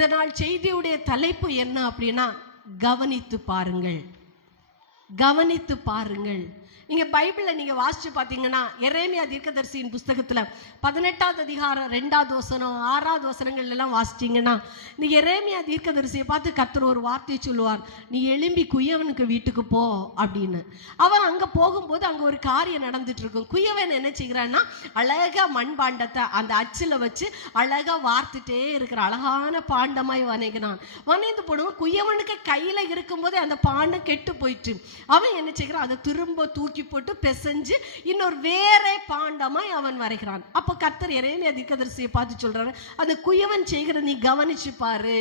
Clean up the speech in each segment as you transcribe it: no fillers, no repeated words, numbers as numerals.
இந்த நாள் செய்தியுடைய தலைப்பு என்ன அப்படின்னா, கவனித்து பாருங்கள், கவனித்து பாருங்கள். நீங்க பைபிள்ல நீங்க வாசிச்சு பாத்தீங்கன்னா, எரேமியா தீர்க்கதரிசியின் புஸ்தகத்துல 18வது அதிகாரம் 2வது வசனம் 6வது வசனங்கள் எல்லாம் வாசிச்சீங்கன்னா, நீங்க எரேமியா தீர்க்கதரிசியை பார்த்து கர்த்தர் ஒரு வார்த்தையை சொல்லுவார், நீ எழும்பி குயவனுக்கு வீட்டுக்கு போ அப்படின்னு. அவன் அங்க போகும்போது அங்க ஒரு காரியம் நடந்துட்டு இருக்கும். குயவன் என்ன செய்கிறான்னா, அழகா மண்பாண்டத்தை அந்த அச்சுல வச்சு அழகா வார்த்துட்டே இருக்கிற அழகான பாண்டமாய் வணைகிறான். வணைந்து போடுவோம். குயவனுக்கு கையில இருக்கும்போது அந்த பாண்டம் கெட்டு போயிட்டு அவன் என்ன செய்கிறான், அதை திரும்ப தூக்கி போட்டு பிசைஞ்சு இன்னொரு வேற பாண்டமாய் அவன் வரைகிறான். அப்ப கர்த்தர் எரேமியா தீர்க்கதரிசியை பார்த்து சொல்றாரு, அந்த குயவன் செய்கிற நீ கவனிச்சு பாரு.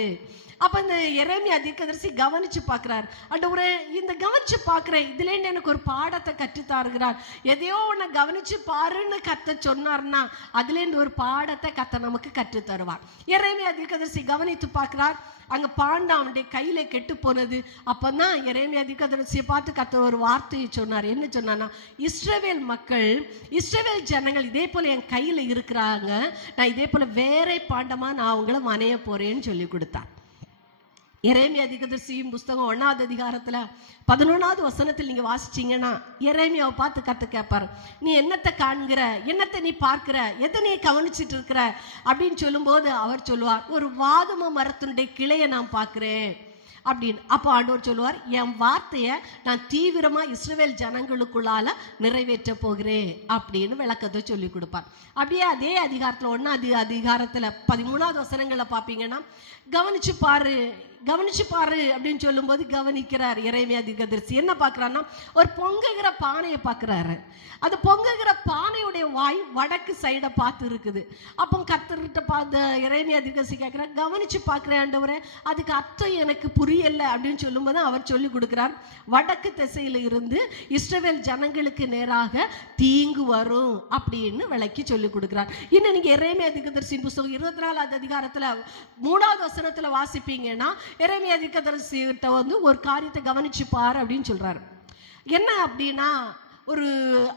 அப்ப இந்த எரேமியா தீர்க்கதரிசி கவனிச்சு பார்க்கிறார். ஆண்டவரே, இந்த கவனிச்சு பார்க்கிறேன், இதுல இருந்து எனக்கு ஒரு பாடத்தை கற்றுத்தாருகிறார். எதையோ ஒண்ணு கவனிச்சு பாருன்னு கர்த்தர் சொன்னார்னா அதுல இருந்து ஒரு பாடத்தை கர்த்தர் நமக்கு கற்று தருவார். எரேமியா தீர்க்கதரிசி கவனித்து பார்க்கிறார். அங்க பாண்டம் அவனுடைய கையில கெட்டு போனது. அப்பதான் எரேமியா தீர்க்கதரிசியை பார்த்து கர்த்தர் ஒரு வார்த்தையை சொன்னார். என்ன சொன்னான்னா, இஸ்ரவேல் மக்கள், இஸ்ரவேல் ஜனங்கள் இதே போல என் கையில இருக்கிறாங்க, நான் இதே போல வேற பாண்டமா நான் அவங்கள மனைய போறேன்னு சொல்லி கொடுத்தார். எரேமியா தீர்க்கதரிசியின் புஸ்தகம் 1வது அதிகாரத்துல 11வது வசனத்தில் நீங்க வாசிச்சீங்கன்னா, எரேமியாவை பார்த்து கர்த்தர் கேட்பார், நீ என்னத்தை காண்கிற, என்னத்தை நீ பார்க்கிற, எதை நீ கவனிச்சுட்டு இருக்கிற அப்படின்னு சொல்லும்போது அவர் சொல்லுவார், ஒரு வாதும மரத்தினுடைய கிளையை நான் பார்க்கிறேன் அப்படின்னு. அப்போ ஆண்டவர் சொல்லுவார், என் வார்த்தையை நான் தீவிரமா இஸ்ரவேல் ஜனங்களுக்குள்ளால நிறைவேற்ற போகிறேன் அப்படின்னு விளக்கத்தை சொல்லி கொடுப்பார். அப்படியே அதே அதிகாரத்துல 1வது அதிகாரத்துல 13வது வசனங்களை பார்ப்பீங்கன்னா, கவனிச்சு பாரு, கவனிச்சு பாரு அப்படின்னு சொல்லும்போது கவனிக்கிறார் எரேமியா தீர்க்கதரிசி. என்ன பார்க்கறான்னா, ஒரு பொங்குகிற பானையை பார்க்கிறாரு. அந்த பொங்குகிற பானையுடைய வாய் வடக்கு சைடை பார்த்து இருக்குது. அப்போ கர்த்தர்கிட்ட பார்த்து எரேமியா தீர்க்கதரிசி கேட்கிறார், கவனிச்சு பார்க்கிறேன் ஆண்டவரே, அதுக்கு அர்த்தம் எனக்கு புரியல அப்படின்னு சொல்லும்போது அவர் சொல்லி கொடுக்கிறார், வடக்கு திசையில இருந்து இஸ்ரவேல் ஜனங்களுக்கு நேராக தீங்கு வரும் அப்படின்னு விளக்கி சொல்லி கொடுக்கிறார். இன்னும் நீங்க எரேமியா தீர்க்கதரிசியின் புஸ்தகம் 24வது அதிகாரத்துல 3வது வசனத்துல வாசிப்பீங்கன்னா, எரேமியா தீர்க்கதரிசி கிட்ட வந்து ஒரு காரியத்தை கவனிச்சு பாரு அப்படின்னு சொல்றாரு. என்ன அப்படின்னா, ஒரு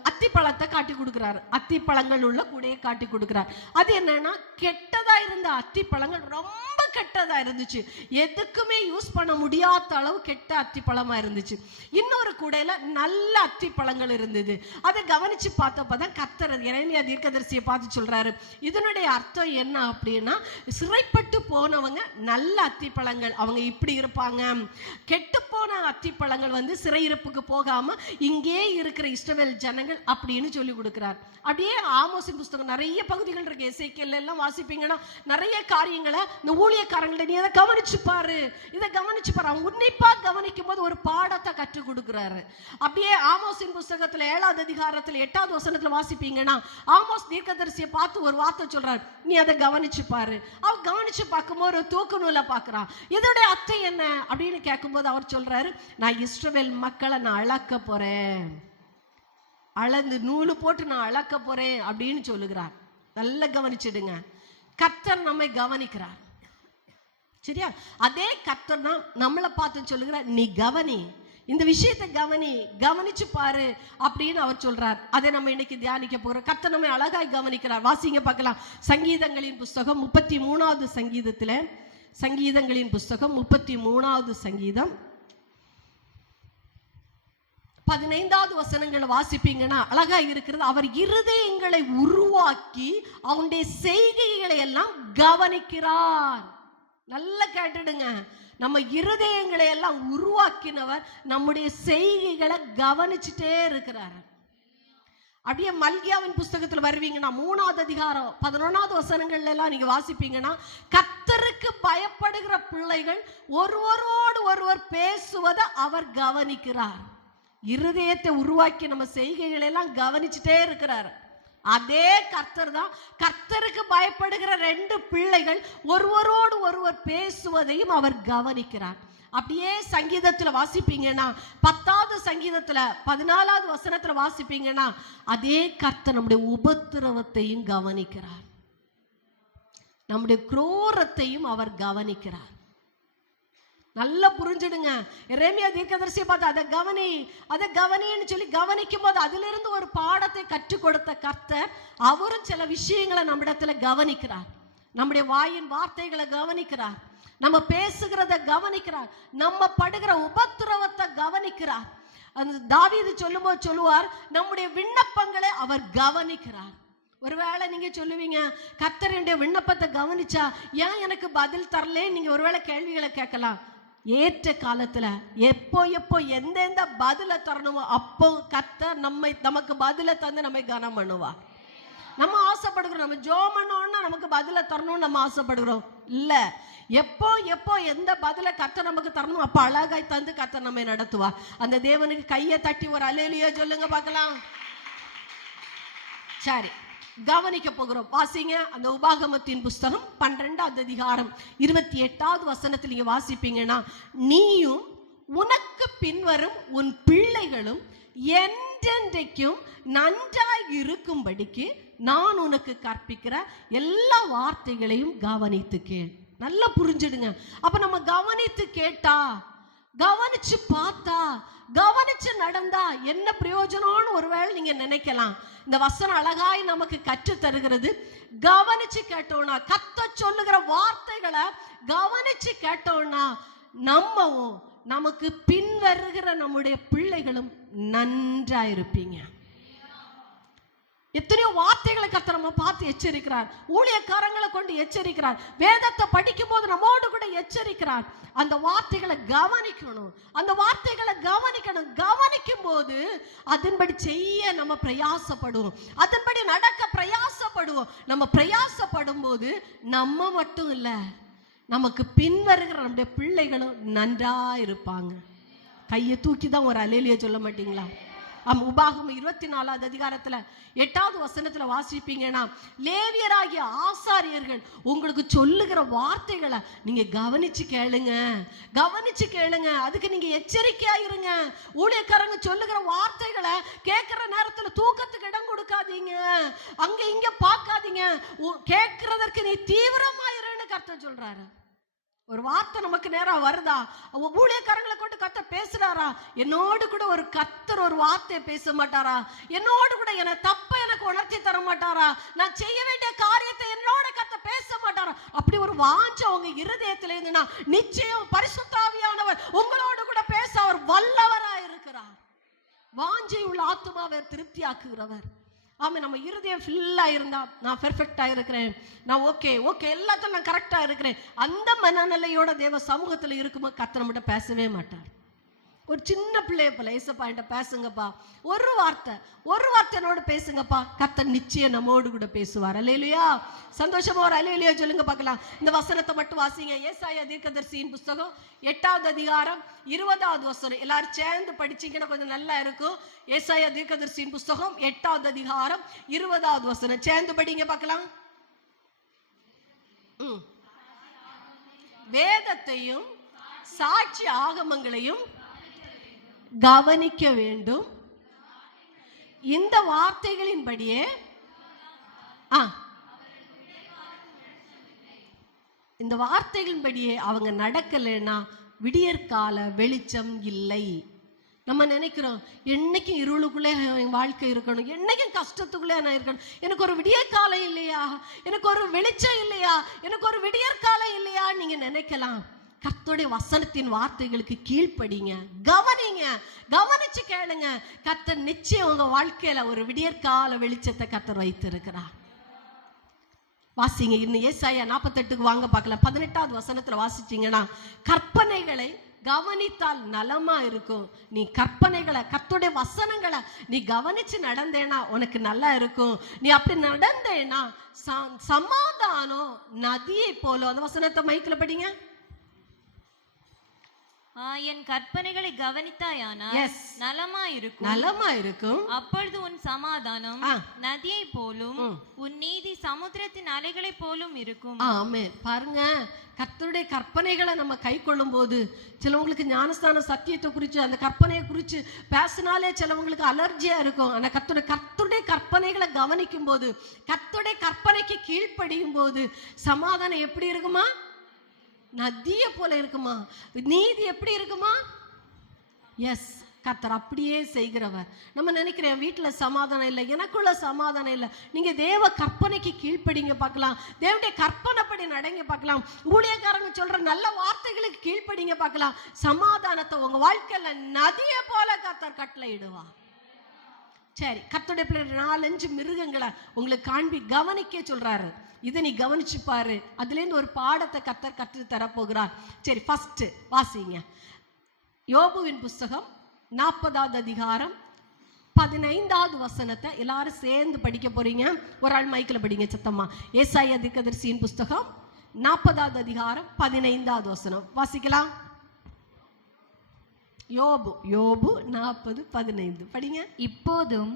அத்திப்பழத்தை காட்டி கொடுக்கிறாரு. அத்திப்பழங்கள் உள்ள கூடையை காட்டி கொடுக்கிறார். அது என்னன்னா, கெட்டதா இருந்த அத்திப்பழங்கள் ரொம்ப கெட்டதா இருந்துச்சு, எதுக்குமே யூஸ் பண்ண முடியாத அளவு கெட்ட அத்திப்பழமா இருந்துச்சு. இன்னொரு கூடையில நல்ல அத்திப்பழங்கள் இருந்தது. அதை கவனிச்சு பார்த்தப்பதான் கர்த்தர் எரேமியா தீர்க்கதரிசியை பார்த்து சொல்றாரு, இதனுடைய அர்த்தம் என்ன அப்படின்னா, சிறைப்பட்டு போனவங்க நல்ல அத்திப்பழங்கள், அவங்க இப்படி இருப்பாங்க. கெட்டு போன அத்திப்பழங்கள் வந்து சிறையிருப்புக்கு போகாம இங்கே இருக்கிற இஸ்ரவேல் ஜனங்கள் அப்படின்னு சொல்லி கொடுக்கிறார். அப்படியே ஆமோசின் புஸ்தகம் நிறைய பகுதிகள் இருக்கு. எசேக்கியேல் எல்லாம் வாசிப்பீங்கன்னா நிறைய காரியங்களை இந்த ஊழியக்காரங்களை நீ அதை கவனிச்சு பாரு, இதை கவனிச்சு பாரு, அவங்க உன்னிப்பா கவனிக்கும் போது ஒரு பாடத்தை கற்றுக் கொடுக்கிறாரு. அப்படியே ஆமோசின் புஸ்தகத்துல 7வது அதிகாரத்துல 8வது வசனத்துல வாசிப்பீங்கன்னா, ஆமோஸ் தீர்க்கதரிசியை பார்த்து ஒரு வார்த்தை சொல்றாரு, நீ அதை கவனிச்சு பாரு. அவன் கவனிச்சு பார்க்கும்போது ஒரு தூக்கு நூலை பார்க்கிறான். இதோட அர்த்தம் என்ன அப்படின்னு கேட்கும்போது அவர் சொல்றாரு, நான் இஸ்ரவேல் மக்களை நான் அளக்க போறேன், அளந்து நூலு போட்டு நான் அளக்க போறேன் அப்படின்னு சொல்லுகிறார். நல்லா கவனிச்சிடுங்க, கர்த்தர் நம்மை கவனிக்கிறார். சரியா? அதே கர்த்தர் தான் நம்மளை பார்த்து சொல்லுகிறார், நீ கவனி, இந்த விஷயத்தை கவனி, கவனிச்சு பாரு அப்படின்னு அவர் சொல்றார். அதை நம்ம இன்னைக்கு தியானிக்க போறோம். கர்த்தர் நம்மை அழகாய் கவனிக்கிறார். வாசிங்க பார்க்கலாம். சங்கீதங்களின் புஸ்தகம் 33வது சங்கீதத்துல, சங்கீதங்களின் புஸ்தகம் 33வது சங்கீதம் 15வது வசனங்களை வாசிப்பீங்கன்னா அழகா இருக்கிறது. அவர் இருதயங்களை உருவாக்கி அவனுடைய செய்கைகளை எல்லாம் கவனிக்கிறார். நல்லா கேட்டுடுங்க, நம்ம இருதயங்களை எல்லாம் உருவாக்கினவர் நம்முடைய செய்கைகளை கவனிச்சுட்டே இருக்கிறார். அப்படியே மல்கியாவின் புஸ்தகத்தில் வருவீங்கன்னா 3வது அதிகாரம் 11வது வசனங்கள்ல எல்லாம் நீங்க வாசிப்பீங்கன்னா, கர்த்தருக்கு பயப்படுகிற பிள்ளைகள் ஒருவரோடு ஒருவர் பேசுவதை அவர் கவனிக்கிறார். இருதயத்தை உருவாக்கி நம்ம செய்கைகளை எல்லாம் கவனிச்சுட்டே இருக்கிறார். அதே கர்த்தர் தான் கர்த்தருக்கு பயப்படுகிற 2 பிள்ளைகள் ஒருவரோடு ஒருவர் பேசுவதையும் அவர் கவனிக்கிறார். அப்படியே சங்கீதத்துல வாசிப்பீங்கன்னா 10வது சங்கீதத்துல 14வது வசனத்துல வாசிப்பீங்கன்னா, அதே கர்த்தர் நம்முடைய உபத்திரவத்தையும் கவனிக்கிறார், நம்முடைய குரோரத்தையும் அவர் கவனிக்கிறார். நல்லா புரிஞ்சிடுங்க. எரேமியா தீர்க்கதரிசியை பார்த்து அதை கவனின்னு சொல்லி கவனிக்கும் போது அதிலிருந்து ஒரு பாடத்தை கற்றுக் கொடுத்த கர்த்தர் அவரும் சில விஷயங்களை நம்மிடத்துல கவனிக்கிறார். நம்முடைய வாயின் வார்த்தைகளை கவனிக்கிறார். நம்ம பேசுகிறத கவனிக்கிறார், நம்ம படுகிற உபத்திரவத்தை கவனிக்கிறார். அந்த தாவீது சொல்லும்போது சொல்லுவார், நம்முடைய விண்ணப்பங்களை அவர் கவனிக்கிறார். ஒருவேளை நீங்க சொல்லுவீங்க, கர்த்தர் என்னுடைய விண்ணப்பத்தை கவனிச்சா ஏன் எனக்கு பதில் தரலே? நீங்க ஒருவேளை கேள்விகளை கேட்கலாம். ஏற்ற காலத்துல எப்போ எந்தெந்த பதில தரணுமோ அப்போ கர்த்தர் நமக்கு பதில தந்து நம்மை கனம் பண்ணுவா. நம்ம ஆசைப்படுகிறோம், நம்ம ஜெபம் பண்ணோம்னா நமக்கு பதில தரணும்னு நம்ம ஆசைப்படுகிறோம். இல்ல, எப்போ எந்த பதில கர்த்தர் நமக்கு தரணும் அப்ப அழகாய் தந்து கர்த்தர் நம்மை நடத்துவா. அந்த தேவனுக்கு கையை தட்டி ஒரு அல்லேலூயா சொல்லுங்க பார்க்கலாம். சரி, கவனிக்க போகிறோம். வாசிங்க அந்த உபாகமத்தின் புஸ்தகம் 12வது அதிகாரம் 28வது வசனத்தில் நீங்க வாசிப்பீங்கன்னா, நீயும் உனக்கு பின்வரும் உன் பிள்ளைகளும் என்றென்றைக்கும் நன்றாய் இருக்கும்படிக்கு நான் உனக்கு கற்பிக்கிற எல்லா வார்த்தைகளையும் கவனித்து கேள். நல்லா புரிஞ்சிடுங்க. அப்ப நம்ம கவனித்து கேட்டா, கவனிச்சு பார்த்தா, கவனிச்சு நடந்தா என்ன பிரயோஜனம்னு ஒருவேளை நீங்க நினைக்கலாம். இந்த வசனம் அழகாய் நமக்கு கற்று தருகிறது. கவனிச்சு கேட்டோம்னா, கர்த்தர் சொல்லுகிற வார்த்தைகளை கவனிச்சு கேட்டோம்னா நம்மவும் நமக்கு பின் வருகிற நம்முடைய பிள்ளைகளும் நன்றாயிருப்பீங்க. எத்தனையோ வார்த்தைகளை கர்த்தர் நம்ம பார்த்து எச்சரிக்கிறார், ஊழியக்காரங்களை கொண்டு எச்சரிக்கிறார், வேதத்தை படிக்கும் போது நம்மோடு கூட எச்சரிக்கிறார். அந்த வார்த்தைகளை கவனிக்கணும், அந்த வார்த்தைகளை கவனிக்கணும். கவனிக்கும் போது அதன்படி செய்ய நம்ம பிரயாசப்படுவோம், அதன்படி நடக்க பிரயாசப்படுவோம். நம்ம பிரயாசப்படும் போது நம்ம மட்டும் இல்ல, நமக்கு பின் வருகிற நம்முடைய பிள்ளைகளும் நன்றா இருப்பாங்க. கையை தூக்கி தான் ஒரு அல்லேலூயா சொல்ல மாட்டீங்களா? உபாகமம் 24வது அதிகாரத்துல 8வது வசனத்துல வாசிப்பீங்கன்னா, லேவியராகிய ஆசாரியர்கள் உங்களுக்கு சொல்லுகிற வார்த்தைகளை நீங்க கவனிச்சு கேளுங்க, கவனிச்சு கேளுங்க. அதுக்கு நீங்க எச்சரிக்கையா இருங்க. ஊழியக்காரங்க சொல்லுகிற வார்த்தைகளை கேட்கிற நேரத்துல தூக்கத்துக்கு இடம் கொடுக்காதீங்க, அங்க இங்க பார்க்காதீங்க. கேட்கிறதற்கு நீ தீவிரமா இருன்னு கர்த்தர் சொல்றாரு. ஒரு வார்த்தை நமக்கு நேரம் வருதா, ஊழியக்காரங்களை கொண்டு கர்த்தர் பேசுறாரா? என்னோடு கூட ஒரு கர்த்தர் ஒரு வார்த்தையை பேச மாட்டாரா? என்னோடு கூட எனக்கு உணர்த்தி தர மாட்டாரா? நான் செய்ய வேண்டிய காரியத்தை என்னோட கர்த்தர் பேச மாட்டாரா? அப்படி ஒரு வாஞ்சை உங்க இருதயத்துல இருந்துன்னா நிச்சயம் பரிசுத்த ஆவியானவர் உங்களோடு கூட பேச அவர் வல்லவரா இருக்கிறார். வாஞ்சை உள்ள ஆத்துமாவை திருப்தி ஆக்குகிறவர். ஆமா, நம்ம இருதயம் ஃபுல்லா இருந்தா நான் பெர்ஃபெக்டா இருக்கிறேன், நான் ஓகே எல்லாத்தையும் நான் கரெக்டா இருக்கிறேன், அந்த மனநிலையோட தேவ சமூகத்துல இருக்கும்போது கர்த்தர் நம்மகிட்ட பேசவே மாட்டார். ஒரு சின்ன பிள்ளைய போல, ஏசப்பா என்கிட்ட பேசுங்கப்பா, ஒரு வார்த்தை என்னோட பேசுங்கப்பா, கர்த்தர் நிச்சயம் நம்மோடு கூட பேசுவார். அல்லேலூயா. சந்தோஷமா ஒரு அல்லேலூயா சொல்லுங்க பார்க்கலாம். இந்த வசனத்தை மட்டும் வாசிங்க. ஏசாயா தீர்க்கதரிசியின் புஸ்தகம் 8வது அதிகாரம் 20வது வசனம். எல்லாரும் சேர்ந்து படிச்சீங்கன்னா கொஞ்சம் நல்லா இருக்கும். ஏசாயா தீர்க்கதரிசியின் புஸ்தகம் 8வது அதிகாரம் 20வது வசனம் சேர்ந்து படிங்க பார்க்கலாம். வேதத்தையும் சாட்சி ஆகமங்களையும் கவனிக்க வேண்டும், இந்த வார்த்தைகளின்படியே இந்த வார்த்தைகளின்படியே அவங்க நடக்கலைன்னா விடியற்கால வெளிச்சம் இல்லை. நம்ம நினைக்கிறோம், என்னைக்கும் இருளுக்குள்ளே என் வாழ்க்கை இருக்கணும், என்னைக்கும் கஷ்டத்துக்குள்ளே நான் இருக்கணும், எனக்கு ஒரு விடியற்காலம் இல்லையா, எனக்கு ஒரு வெளிச்சம் இல்லையா, எனக்கு ஒரு விடியற்காலம் இல்லையா நீங்க நினைக்கலாம். கர்த்தருடைய வசனத்தின் வார்த்தைகளுக்கு கீழ்ப்படிங்க, கவனிங்க, கவனிச்சு கேளுங்க. கர்த்தர் நிச்சயம் உங்க வாழ்க்கையில ஒரு விடியற்கால வெளிச்சத்தை கர்த்தர் வைத்திருக்கிறார். வாசிங்க இன்னும் ஏசாயா 48க்கு வாங்க பார்க்கலாம். 18வது வசனத்துல வாசிச்சீங்கன்னா, கற்பனைகளை கவனித்தால் நலமா இருக்கும். நீ கற்பனைகளை, கர்த்தருடைய வசனங்களை நீ கவனிச்சு நடந்தேனா உனக்கு நல்லா இருக்கும். நீ அப்படி நடந்தேனா சமாதானம் நதியை போல. அந்த வசனத்தை மைக்கில் படிங்க. என் கற்பனைகளை கவனித்தாயானால் நலமா இருக்கும். அப்பொழுது உன் சமாதானம் நதியை போலும், உன் நீதி சமுத்திரத்தின் அலைகளை போலும் இருக்கும். ஆமென். பாருங்க, கர்த்தருடைய கற்பனைகளை நம்ம கை கொள்ளும் போது, சிலவங்களுக்கு ஞானஸ்தான சத்தியத்தை குறித்து அந்த கற்பனையை குறித்து பேசினாலே சிலவங்களுக்கு அலர்ஜியா இருக்கும். ஆனா கர்த்தருடைய கற்பனைகளை கவனிக்கும் போது, கர்த்தருடைய கற்பனைக்கு கீழ்ப்படியும் போது சமாதானம் எப்படி இருக்குமா? நதியை போல இருக்குமா? நீதி எப்படி இருக்குமா? எஸ், கர்த்தர் அப்படியே செய்கிறவர். நம்ம நினைக்கிறேன் வீட்டுல சமாதானம் இல்லை, எனக்குள்ள சமாதானம் இல்லை. நீங்க தேவ கற்பனைக்கு கீழ்ப்படிங்க பார்க்கலாம், தேவனுடைய கற்பனைப்படி நடங்க பார்க்கலாம், ஊழியக்காரங்க சொல்ற நல்ல வார்த்தைகளுக்கு கீழ்ப்படிங்க பார்க்கலாம். சமாதானத்தை உங்க வாழ்க்கையில நதியை போல கர்த்தர் கட்டளையிடுவா. சரி, கர்த்தருடைய பிள்ளைகள் 4-5 மிருகங்களை உங்களுக்கு கவனிக்க சொல்றாரு. இதை நீ கவனிச்சு பாரு, அதுல இருந்து ஒரு பாடத்தை கர்த்தர் கற்று தரப்போகிறார். சரி, ஃபர்ஸ்ட் வாசிங்க. யோபுவின் புஸ்தகம் 40வது அதிகாரம் 15வது வசனத்தை எல்லாரும் சேர்ந்து படிக்க போறீங்க. ஒரு ஆள் மைக்கில் படிங்க சத்தமா. ஏசாயா தீர்க்கதரிசியின் புஸ்தகம் 40வது அதிகாரம் 15வது வசனம் வாசிக்கலாம். யோபு 40:15 படிங்க. இப்போதும்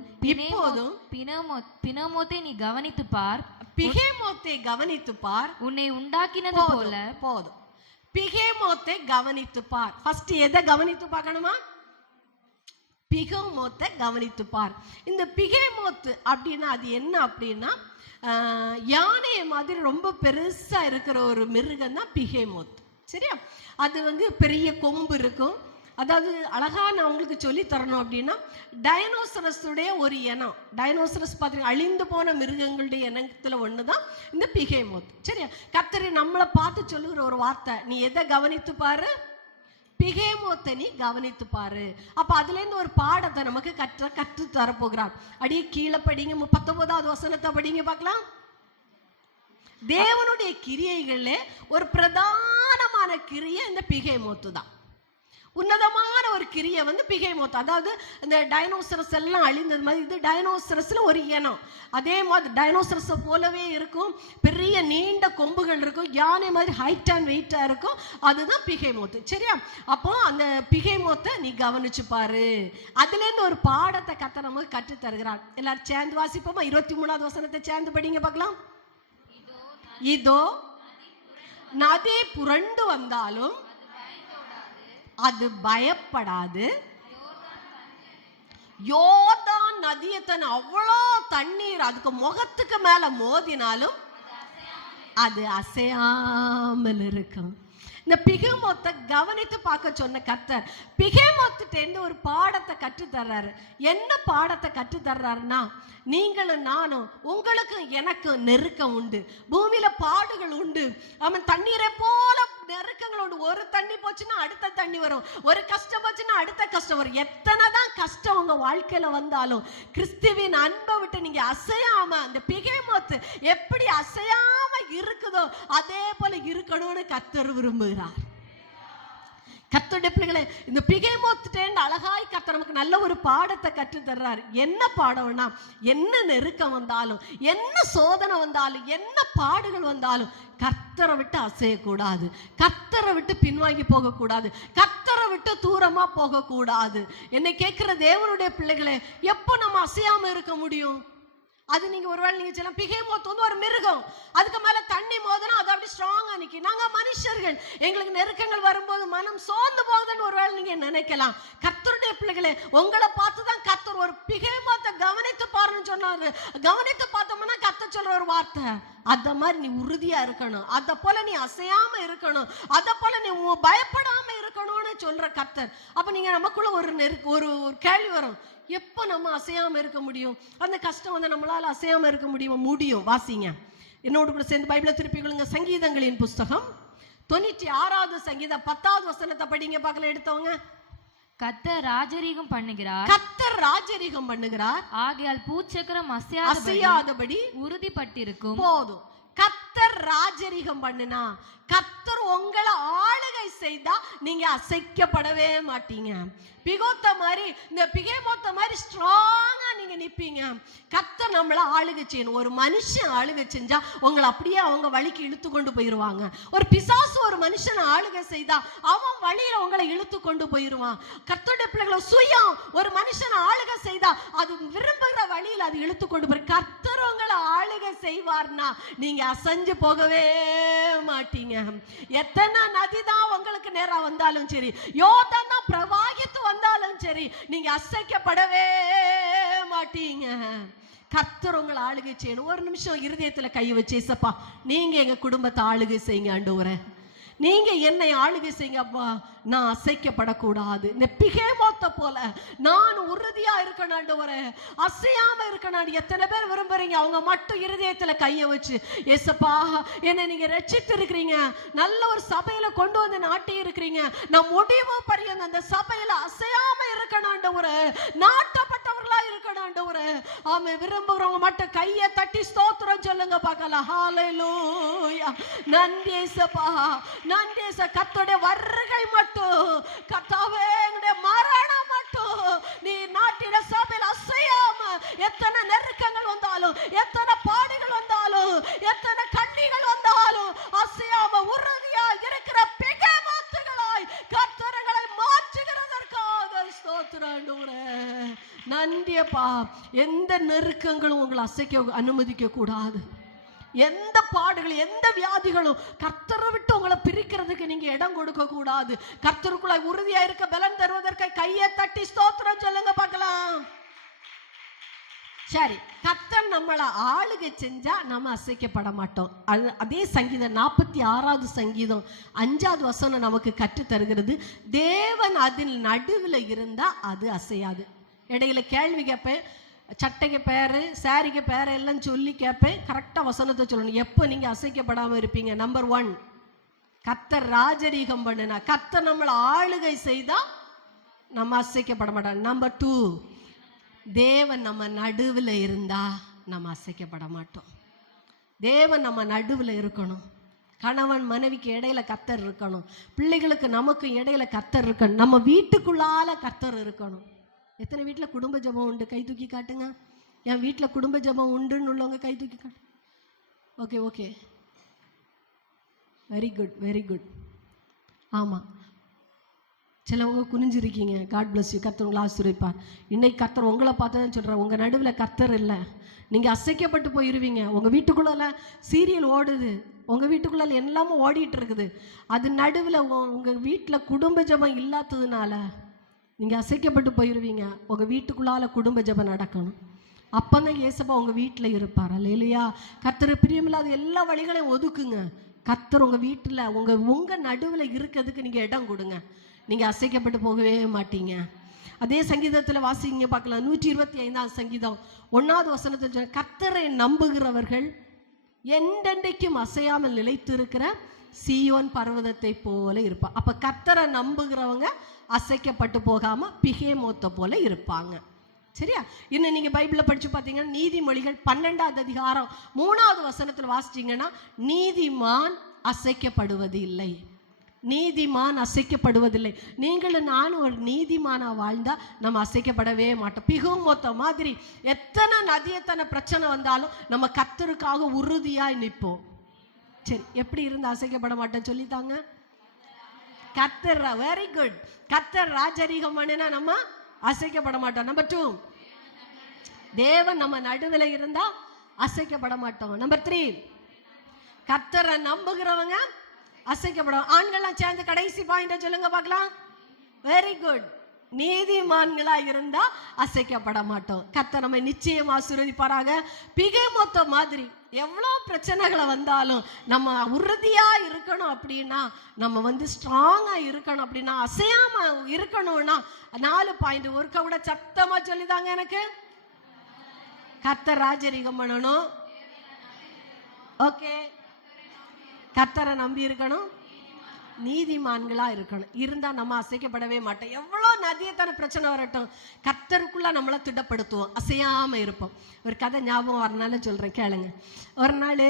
பினோமோத்தை நீ கவனித்து பார், பிகேமோத்தை கவனித்து பார், உன்னை உண்டாக்கினது போல. போதும், பிகேமோத்தை கவனித்து பார். ஃபர்ஸ்ட் எதை கவனித்து பார்க்கணுமா? பிகேமோத்தை கவனித்து பார். இந்த பிகேமோத்து அப்படின்னா அது என்ன அப்படின்னா, யானை மாதிரி ரொம்ப பெருசா இருக்கிற ஒரு மிருகம் தான் பிகேமோத். சரியா? அது பெரிய கொம்பு இருக்கும். அதாவது அழகா நான் உங்களுக்கு சொல்லி தரணும் அப்படின்னா, டைனோசரஸுடைய ஒரு இனம். டைனோசரஸ் பார்த்தீங்கன்னா அழிந்து போன மிருகங்களுடைய இனத்துல ஒண்ணுதான் இந்த பிகேமோத். சரியா? கர்த்தர் நம்மளை பார்த்து சொல்லுகிற ஒரு வார்த்தை, நீ எதை கவனித்து பாரு? பிகேமோத்தை நீ கவனித்து பாரு. அப்ப அதுல இருந்து ஒரு பாடத்தை நமக்கு கற்று தரப்போகிறார். அடியே கீழே படிங்க, 19வது வசனத்தை படிங்க பார்க்கலாம். தேவனுடைய கிரியைகள்ல ஒரு பிரதானமான கிரியை இந்த பிகேமோத்து தான். உன்னதமான ஒரு கிரியை பிகேமோத். அதாவது இந்த டைனோசரஸ் எல்லாம் அழிந்தது மாதிரி இது டைனோசரஸ்ல ஒரு இனம். அதே மாதிரி டைனோசரஸ் போலவே இருக்கும், பெரிய நீண்ட கொம்புகள் இருக்கும், யானை மாதிரி ஹைட் அண்ட் வெயிட்டா இருக்கும். அதுதான் பிகேமோத். சரியா? அப்போ அந்த பிகேமோத்தை நீ கவனிச்சு பாரு. அதுல இருந்து ஒரு பாடத்தை கர்த்தர் நமக்கு கற்று தருகிறார். எல்லாரும் சேர்ந்து வாசிப்போமா? 23வது வசனத்தை சேர்ந்து படிங்க பார்க்கலாம். இதோ நதி புரண்டு வந்தாலும் அது பயப்படாது, யோர்தான் நதியை அவ்வளோ தண்ணீர் அதுக்கு முகத்துக்கு மேல மோதினாலும் அது அசையாமல் இருக்கும். இந்த பிகேமோத்தை கவனித்து பார்க்க சொன்ன கர்த்தர் பிகேமோத்துட்டேந்து ஒரு பாடத்தை கற்று தர்றாரு. என்ன பாடத்தை கற்று தர்றாருன்னா, நீங்களும் நானும் உங்களுக்கு எனக்கு நெருக்கம் உண்டு, பூமியில பாடுகள் உண்டு. அவன் தண்ணீரை போல நெருக்கங்களோடு, ஒரு தண்ணி போச்சுன்னா அடுத்த தண்ணி வரும், ஒரு கஷ்டம் போச்சுன்னா அடுத்த கஷ்டம் வரும். எத்தனை தான் கஷ்டம் உங்க வாழ்க்கையில வந்தாலும் கிறிஸ்துவின் அன்பை விட்டு நீங்க அசையாம, அந்த பிகேமோத்து எப்படி அசையாம இருக்குதோ அதே போல இருக்கணும்னு கர்த்தர் விரும்புகிறார். கர்த்தருடைய பிள்ளைகளே, இந்த பிகேமோத்துட்டேன்னு அழகாய் கர்த்தர் நமக்கு நல்ல ஒரு பாடத்தை கற்று தர்றார். என்ன பாடம்னா, என்ன நெருக்கம் வந்தாலும், என்ன சோதனை வந்தாலும், என்ன பாடுகள் வந்தாலும் கர்த்தரை விட்டு அசையக்கூடாது, கர்த்தரை விட்டு பின்வாங்கி போகக்கூடாது, கர்த்தரை விட்டு தூரமா போகக்கூடாது. என்னை கேட்கிற தேவனுடைய பிள்ளைகளே, எப்போ நம்ம அசையாம இருக்க முடியும்? அது நீங்க ஒருவேளை நீங்க சொல்லலாம், பிகேமோத் ஒரு மிருகம், அதுக்கு மேல தண்ணி மோதுனா அது அப்படி ஸ்ட்ராங்கா நிக்கி. நாங்க மனுஷர்கள், எங்களுக்கு நெருக்கங்கள் வரும்போது மனம் சோர்ந்து போகுதுன்னு ஒருவேளை நீங்க நினைக்கலாம். கர்த்தருடைய பிள்ளைகளே, உங்களை பார்த்துதான் கர்த்தர் ஒரு பிகேமோத்தை கவனித்து பாருன்னு சொன்னாரு. கவனித்து பார்த்தோம்னா கர்த்தர் சொல்ற ஒரு வார்த்தை, அத மாதிரி நீ உறுதியா இருக்கணும், அத போல நீ அசையாம இருக்கணும், அத போல நீ பயப்படாம இருக்கணும்னு சொல்ற கர்த்தர். அப்ப நீங்க நமக்குள்ள ஒரு கேள்வி வரும், எப்போ நம்ம அசையாம இருக்க முடியும்? அந்த கஷ்டம் நம்மளால அசையாம இருக்க முடியும். வாசிங்க, என்னோடு கூட சேர்ந்து பைபிளை திருப்பி கொள்ளுங்க. சங்கீதங்களின் புஸ்தகம் 96வது சங்கீதம் 10வது வசனத்தை படிங்க பார்க்கல. எடுத்தவங்க, கர்த்தர் ராஜரீகம் பண்ணுகிறார், கர்த்தர் ராஜரீகம் பண்ணுகிறார், ஆகையால் பூச்சக்கரம் அசையாதபடி உறுதிப்பட்டிருக்கும். போதும். கர்த்தர் ராஜரீகம் பண்ணுனா, கர்த்தர் உங்களை ஆளுகை செய்தா நீங்க அசைக்கப்படவே மாட்டீங்க. இந்த பிகேமோத்த மாதிரி ஸ்ட்ராங்கா நீங்க நிப்பீங்க. கர்த்தர் நம்மள ஆளுகை செய்யணும். ஒரு மனுஷன் ஆளுகை செஞ்சா உங்களை அப்படியே அவங்க வழிக்கு இழுத்து கொண்டு போயிருவாங்க. ஒரு பிசாசு ஒரு மனுஷனை ஆளுகை செய்தா அவன் வழியில உங்களை இழுத்து கொண்டு போயிருவான். கர்த்தருடைய பிள்ளைகளை சுயம் ஒரு மனுஷனை ஆளுகை செய்தா அது விரும்புகிற வழியில் அது இழுத்து கொண்டு போய் கர்த்தர் உங்களை ஆளுகை செய்வார்னா நீங்க அசைஞ்சு போகவே மாட்டீங்க. எத்தனை நதிதான் உங்களுக்கு நேரா வந்தாலும் சரி, யோர்தான் பிரவாகித்து வந்தாலும் சரி, நீங்க அசைக்கப்படவே மாட்டீங்க. கர்த்தர் உங்களை ஆளுகை செய்யணும். ஒரு நிமிஷம் இருதயத்துல கை வச்சு, ஏசப்பா நீங்க எங்க குடும்பத்தை ஆளுகை செய்யுங்க ஆண்டவரே, நீங்க என்னை ஆளுகை செய்யுங்கப்பா, நான் அசைக்கப்படக்கூடாது. இந்த பிகேமோத்தை போல நான் உறுதியா இருக்கணும் ஆண்டவரே, அசையாம இருக்கணும். எத்தனை பேர் விரும்புறீங்க? அவங்க மட்டும் இருதயத்துல கையை வச்சு, ஏசப்பா என்னை நீங்க ரட்சித்து இருக்கிறீங்க, நல்ல ஒரு சபையில கொண்டு வந்து நாட்டி இருக்கிறீங்க, நான் முடிவு பரியந்த அந்த சபையில அசையாம இருக்கணும் ஆண்டவரே, நாட்டப்பட்டவர்களா இருக்கணும் ஆண்டவரே. ஆமே, விரும்புறவங்க மட்டும் கையை தட்டி ஸ்தோத்திரம் சொல்லுங்க பார்க்கலாம். ஹல்லேலூயா. நன்றி ஏசப்பா, நன்றி ஏசப்பா. கர்த்தருடைய வருகை மட்டும், கர்த்தாவே எங்களுடைய மரணம் மட்டும் நீ நாட்டின சபையில் அசையாம, எத்தனை நெருக்கங்கள் வந்தாலும், எத்தனை பாடுகள் வந்தாலும், எத்தனை கண்ணிகள் வந்தாலும் அசையாம உறுதியா இருக்கிற பிகேமோத்துகளாய் கர்த்தர்களை மாற்றுகிறதற்காக ஸ்தோத்திரம் ஆண்டவரே. நன்றியப்பா. எந்த நெருக்கங்களும் உங்களை அசைக்க அனுமதிக்க கூடாது. எந்த பாடுகளும் எந்த வியாதிகளும் கர்த்தரை விட்டு உங்களை பிரிக்கிறதுக்கு நீங்க இடம் கொடுக்க கூடாது. கர்த்தருக்குள்ள உறுதியா இருக்க பலன் தருவதற்கு கையை தட்டி ஸ்தோத்திரம் சொல்லுங்க பார்க்கலாம். சரி, கர்த்தர் நம்மளை ஆளுகை செஞ்சா நம்ம அசைக்கப்பட மாட்டோம். அதே சங்கீதம் 46வது சங்கீதம் 5வது வசனம் நமக்கு கற்று தருகிறது, தேவன் அதில் நடுவில் இருந்தா அது அசையாது. இடையில கேள்வி கேட்பேன், சட்டைக்கு பேரு சாரிக்கு பேரு எல்லாம் சொல்லி கேட்பேன், கரெக்டா வசனத்தை சொல்லணும். எப்போ நீங்க அசைக்கப்படாம இருப்பீங்க? நம்பர் 1, கர்த்தர் ராஜரீகம் பண்ணுனா, கர்த்தர் நம்மளை ஆளுகை செய்தா நம்ம அசைக்கப்பட மாட்டோம். நம்பர் 2, தேவன் நம்ம நடுவில் இருந்தா நம்ம அசைக்கப்பட மாட்டோம். தேவன் நம்ம நடுவில் இருக்கணும். கணவன் மனைவிக்கு இடையில கர்த்தர் இருக்கணும். பிள்ளைகளுக்கு நமக்கு இடையில கர்த்தர் இருக்கணும். நம்ம வீட்டுக்குள்ளால கர்த்தர் இருக்கணும். எத்தனை வீட்டில் குடும்ப ஜெபம் உண்டு? கை தூக்கி காட்டுங்க. என் வீட்டில் குடும்ப ஜெபம் உண்டுன்னு உள்ளவங்க கை தூக்கி காட்டு. Okay okay, very good very good. ஆமாம், சிலவங்க குனிஞ்சிருக்கீங்க. God bless you. கர்த்தர் உங்களை ஆசீர்வதிப்பார். இன்னைக்கு கர்த்தர் உங்களை பார்த்து தான் சொல்கிறேன், உங்கள் நடுவில் கர்த்தர் இல்லை, நீங்கள் அசைக்கப்பட்டு போயிடுவீங்க. உங்கள் வீட்டுக்குள்ள சீரியல் ஓடுது, உங்கள் வீட்டுக்குள்ள எல்லாமே ஓடிட்டு இருக்குது. அது நடுவில் உங்கள் வீட்டில் குடும்ப ஜெபம் இல்லாததுனால நீங்கள் அசைக்கப்பட்டு போயிடுவீங்க. உங்கள் வீட்டுக்குள்ளால குடும்ப ஜெபம் நடக்கணும். அப்போ தான் ஏசப்பா உங்கள் வீட்டில் இருப்பார். அல்லேலூயா. கர்த்தர் பிரியமில்லாத எல்லா வழிகளையும் ஒதுக்குங்க. கர்த்தர் உங்கள் வீட்டில் உங்கள் நடுவில் இருக்கிறதுக்கு நீங்கள் இடம் கொடுங்க. நீங்கள் அசைக்கப்பட்டு போகவே மாட்டீங்க. அதே சங்கீதத்தில் வாசிங்க பார்க்கலாம். 125வது சங்கீதம் 1வது வசனத்தில் சொல்ல, கர்த்தரை நம்புகிறவர்கள் என்றென்றைக்கும் அசையாமல் நிலைத்திருக்கிற சீயோன் பர்வதத்தை போல இருப்பா. அப்ப கர்த்தரை நம்புகிறவங்க அசைக்கப்பட்டு போகாம பிகேமோத்தை போல இருப்பாங்க. சரியா? இன்னும் நீங்க பைபிள படிச்சு பார்த்தீங்கன்னா நீதிமொழிகள் 12வது அதிகாரம் 3வது வசனத்தில் வாசிச்சீங்கன்னா, நீதிமான் அசைக்கப்படுவது இல்லை, நீதிமான் அசைக்கப்படுவதில்லை. நீங்களும் நானும் ஒரு நீதிமானா வாழ்ந்தா நம்ம அசைக்கப்படவே மாட்டோம். பிகேமோத்தை மாதிரி எத்தனை நதியத்தனை பிரச்சனை வந்தாலும் நம்ம கர்த்தருக்காக உறுதியாய் நிற்போம். சரி, எப்படி இருந்து அசைக்கப்பட மாட்டோம் சொல்லித்தாங்க. கர்த்தர், வெரி குட். கர்த்தர் ராஜரீகம் பண்ணினா நம்ம அசைக்கப்பட மாட்டோம். நம்பர் 2, தேவன் நம்ம நடுவில் இருந்தா அசைக்கப்பட மாட்டோம். நம்பர் 3, கர்த்தரை நம்புகிறவங்க அசைக்கப்படும். ஆண்கள்லாம் சேர்ந்து கடைசி பாயிண்ட் சொல்லுங்க பார்க்கலாம். Very good. நீதிமான்களா இருந்தா அசைக்கப்பட மாட்டோம். கர்த்தர் நம்ம நிச்சயம் ஆசீர்வதிப்பாராக. பிகேமோத்தை மாதிரி எவ்வளோ பிரச்சனைகளை வந்தாலும் நம்ம உறுதியா இருக்கணும். அப்படின்னா நம்ம ஸ்ட்ராங்கா இருக்கணும். அப்படின்னா அசையாம இருக்கணும்னா 4 பாயிண்ட் ஒருக்க கூட சத்தமா சொல்லிதாங்க எனக்கு. கர்த்தர் ராஜரீகம் பண்ணணும். ஓகே, கர்த்தரை நம்பி இருக்கணும், நீதிமான்களா இருக்கணும். இருந்தா நம்ம அசைக்கப்படவே மாட்டோம். எவ்வளோ நதியத்தான பிரச்சனை வரட்டும், கர்த்தருக்குள்ள நம்மளை திடப்படுத்துவோம், அசையாம இருப்போம். ஒரு கதை ஞாபகம் வரனால சொல்றேன், கேளுங்க. ஒரு நாள்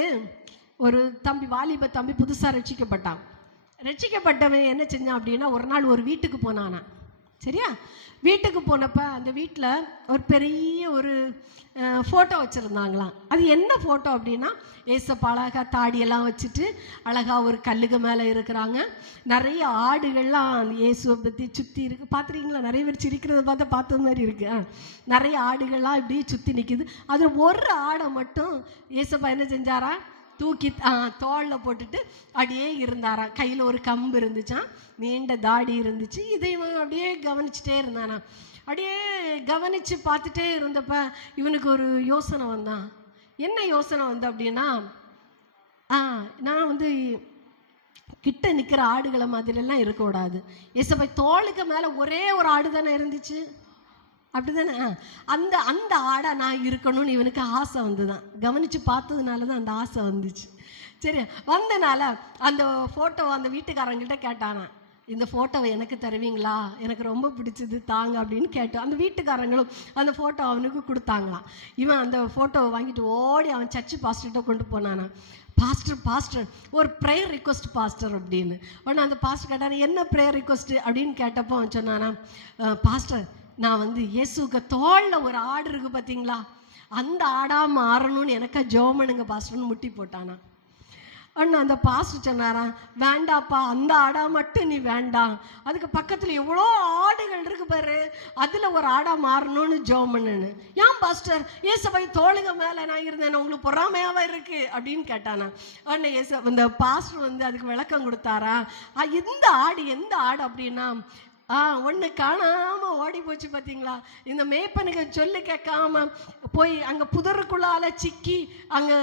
ஒரு தம்பி, வாலிப தம்பி புதுசா ரட்சிக்கப்பட்டான். ரட்சிக்கப்பட்டவன் என்ன செஞ்சான் அப்படின்னா, ஒரு நாள் ஒரு வீட்டுக்கு போனானா. சரியா? வீட்டுக்கு போனப்ப அந்த வீட்டில் ஒரு பெரிய ஒரு ஃபோட்டோ வச்சுருந்தாங்களாம். அது என்ன ஃபோட்டோ அப்படின்னா, ஏசப்பா அழகா தாடியெல்லாம் வச்சுட்டு அழகாக ஒரு கல்லுக்கு மேலே இருக்கிறாங்க. நிறைய ஆடுகள்லாம் இயேசுவை பற்றி சுற்றி இருக்குது. பார்த்துருக்கீங்களா? நிறைய பேர் சிரிக்கிறத பார்த்த மாதிரி இருக்கு. நிறைய ஆடுகள்லாம் இப்படி சுற்றி நிற்கிது. அது ஒரு ஆடை மட்டும் ஏசப்பா என்ன செஞ்சாரா, தூக்கி தோளில் போட்டுட்டு அப்படியே இருந்தாராம். கையில் ஒரு கம்பு இருந்துச்சான், நீண்ட தாடி இருந்துச்சு. இதையும் அப்படியே கவனிச்சுட்டே இருந்தானா. அப்படியே கவனித்து பார்த்துட்டே இருந்தப்ப இவனுக்கு ஒரு யோசனை வந்தான். என்ன யோசனை வந்து அப்படின்னா, நான் கிட்ட நிக்கிற ஆடுகளை மாதிரி எல்லாம் இருக்கக்கூடாது. ஏசப்பா தோளுக்கு மேல ஒரே ஒரு ஆடு தானே இருந்துச்சு, அப்படிதானே? அந்த அந்த ஆடா நான் இருக்கணும்னு இவனுக்கு ஆசை வந்துதான். கவனிச்சு பார்த்ததுனால தான் அந்த ஆசை வந்துச்சு. சரி, வந்தனால அந்த ஃபோட்டோ அந்த வீட்டுக்காரங்கிட்ட கேட்டானா, இந்த ஃபோட்டோவை எனக்கு தருவீங்களா, எனக்கு ரொம்ப பிடிச்சது தாங்க அப்படின்னு கேட்டோம். அந்த வீட்டுக்காரங்களும் அந்த ஃபோட்டோ அவனுக்கு கொடுத்தாங்களாம். இவன் அந்த ஃபோட்டோவை வாங்கிட்டு ஓடி அவன் சர்ச்சு பாஸ்டர்கிட்ட கொண்டு போனானா. பாஸ்டர் பாஸ்டர் ஒரு ப்ரேயர் ரிக்வஸ்ட் பாஸ்டர் அப்படின்னு. உடனே அந்த பாஸ்டர் கேட்டானா, என்ன ப்ரேயர் ரிக்வஸ்ட் அப்படின்னு கேட்டப்போ அவன் சொன்னானா, பாஸ்டர் நான் வந்து இயேசுக்கு தோளில் ஒரு ஆடு இருக்கு பார்த்தீங்களா, அந்த ஆடா மாறணும்னு எனக்கா ஜோமனுங்க பாஸ்டர்னு முட்டி போட்டானா. அண்ணா அந்த பாஸ்டர் சொன்னாராம், வேண்டாப்பா அந்த ஆடா மட்டும் நீ வேண்டாம், அதுக்கு பக்கத்தில் எவ்வளோ ஆடுகள் இருக்கு பாரு, அதில் ஒரு ஆடா மாறணும்னு ஜோமன்னு. ஏன் பாஸ்டர், ஏசப்பா தோளுங்க மேலே நான் இருந்தேன் உங்களுக்கு பொறாமையாவா இருக்கு அப்படின்னு கேட்டானா. உடனே இந்த பாஸ்டர் வந்து அதுக்கு விளக்கம் கொடுத்தாரா, இந்த ஆடு எந்த ஆடு அப்படின்னா, ஒன்று காணாம ஓடி போச்சு பார்த்தீங்களா, இந்த மேய்ப்பனுக்கு சொல்லி கேட்காம போய் அங்கே புதருக்குள்ளால சிக்கி அங்கே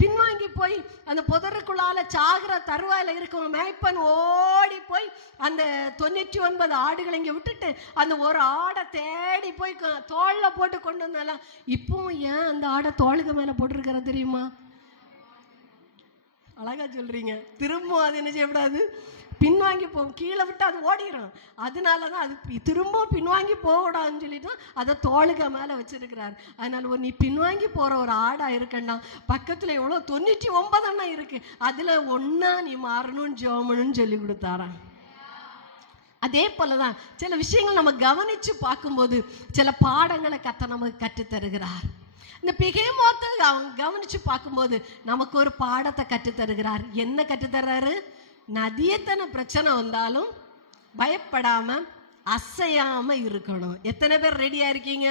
பின்வாங்கி போய் அந்த புதருக்குள்ளால சாகிற தருவாயில் இருக்கும் மேய்ப்பன் ஓடி போய் அந்த 99 ஆடுகளை இங்கே விட்டுட்டு அந்த ஒரு ஆடை தேடி போய் தோளில் போட்டு கொண்டு வந்தாலாம். இப்பவும் ஏன் அந்த ஆடை தோளுக்கு மேலே போட்டிருக்கிற தெரியுமா? அழகா சொல்றீங்க. திரும்ப அது என்ன செய்யக்கூடாது, பின்வாங்கி போகும், கீழே விட்டு அது ஓடிடும். அதனால தான் அது திரும்ப பின்வாங்கி போகக்கூடாதுன்னு சொல்லிட்டு அதை தோளுக்கு மேலே வச்சிருக்கிறார். அதனால நீ பின்வாங்கி போகிற ஒரு ஆடாக இருக்கண்டா, பக்கத்தில் எவ்வளோ 99 இருக்கு, அதில் ஒன்றா நீ மாறணும்னு ஜோமனுன்னு சொல்லி கொடுத்தாரான். அதே போலதான் சில விஷயங்கள் நம்ம கவனிச்சு பார்க்கும்போது சில பாடங்களை நமக்கு கற்றுத்தருகிறார். இந்த பிகேமோத்தை அவங்க கவனிச்சு பார்க்கும்போது நமக்கு ஒரு பாடத்தை கற்றுத்தருகிறார். என்ன கற்றுத்தர்றாரு? நதியத்தனை பிரச்சனை வந்தாலும் பயப்படாம அசையாம இருக்கணும். எத்தனை பேர் ரெடியா இருக்கீங்க?